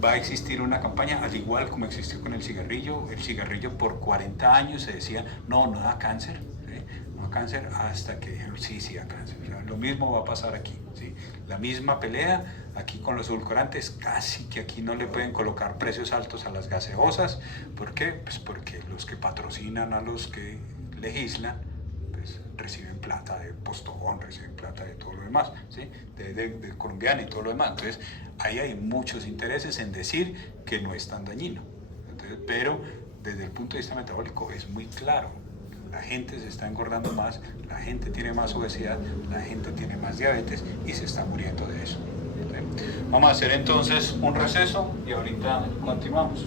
Va a existir una campaña, al igual como existió con el cigarrillo. El cigarrillo por 40 años se decía, no da cáncer, ¿sí? No da cáncer hasta que dijeron sí da cáncer. O sea, lo mismo va a pasar aquí, ¿sí? La misma pelea aquí con los edulcorantes, casi que aquí no le pueden colocar precios altos a las gaseosas. ¿Por qué? Pues porque los que patrocinan a los que legislan, pues reciben plata de Postobón, reciben plata de todo lo demás, ¿sí? de colombiano y todo lo demás. Entonces, ahí hay muchos intereses en decir que no es tan dañino. Entonces, pero desde el punto de vista metabólico es muy claro. La gente se está engordando más, la gente tiene más obesidad, la gente tiene más diabetes y se está muriendo de eso. ¿Sí? Vamos a hacer entonces un receso y ahorita continuamos.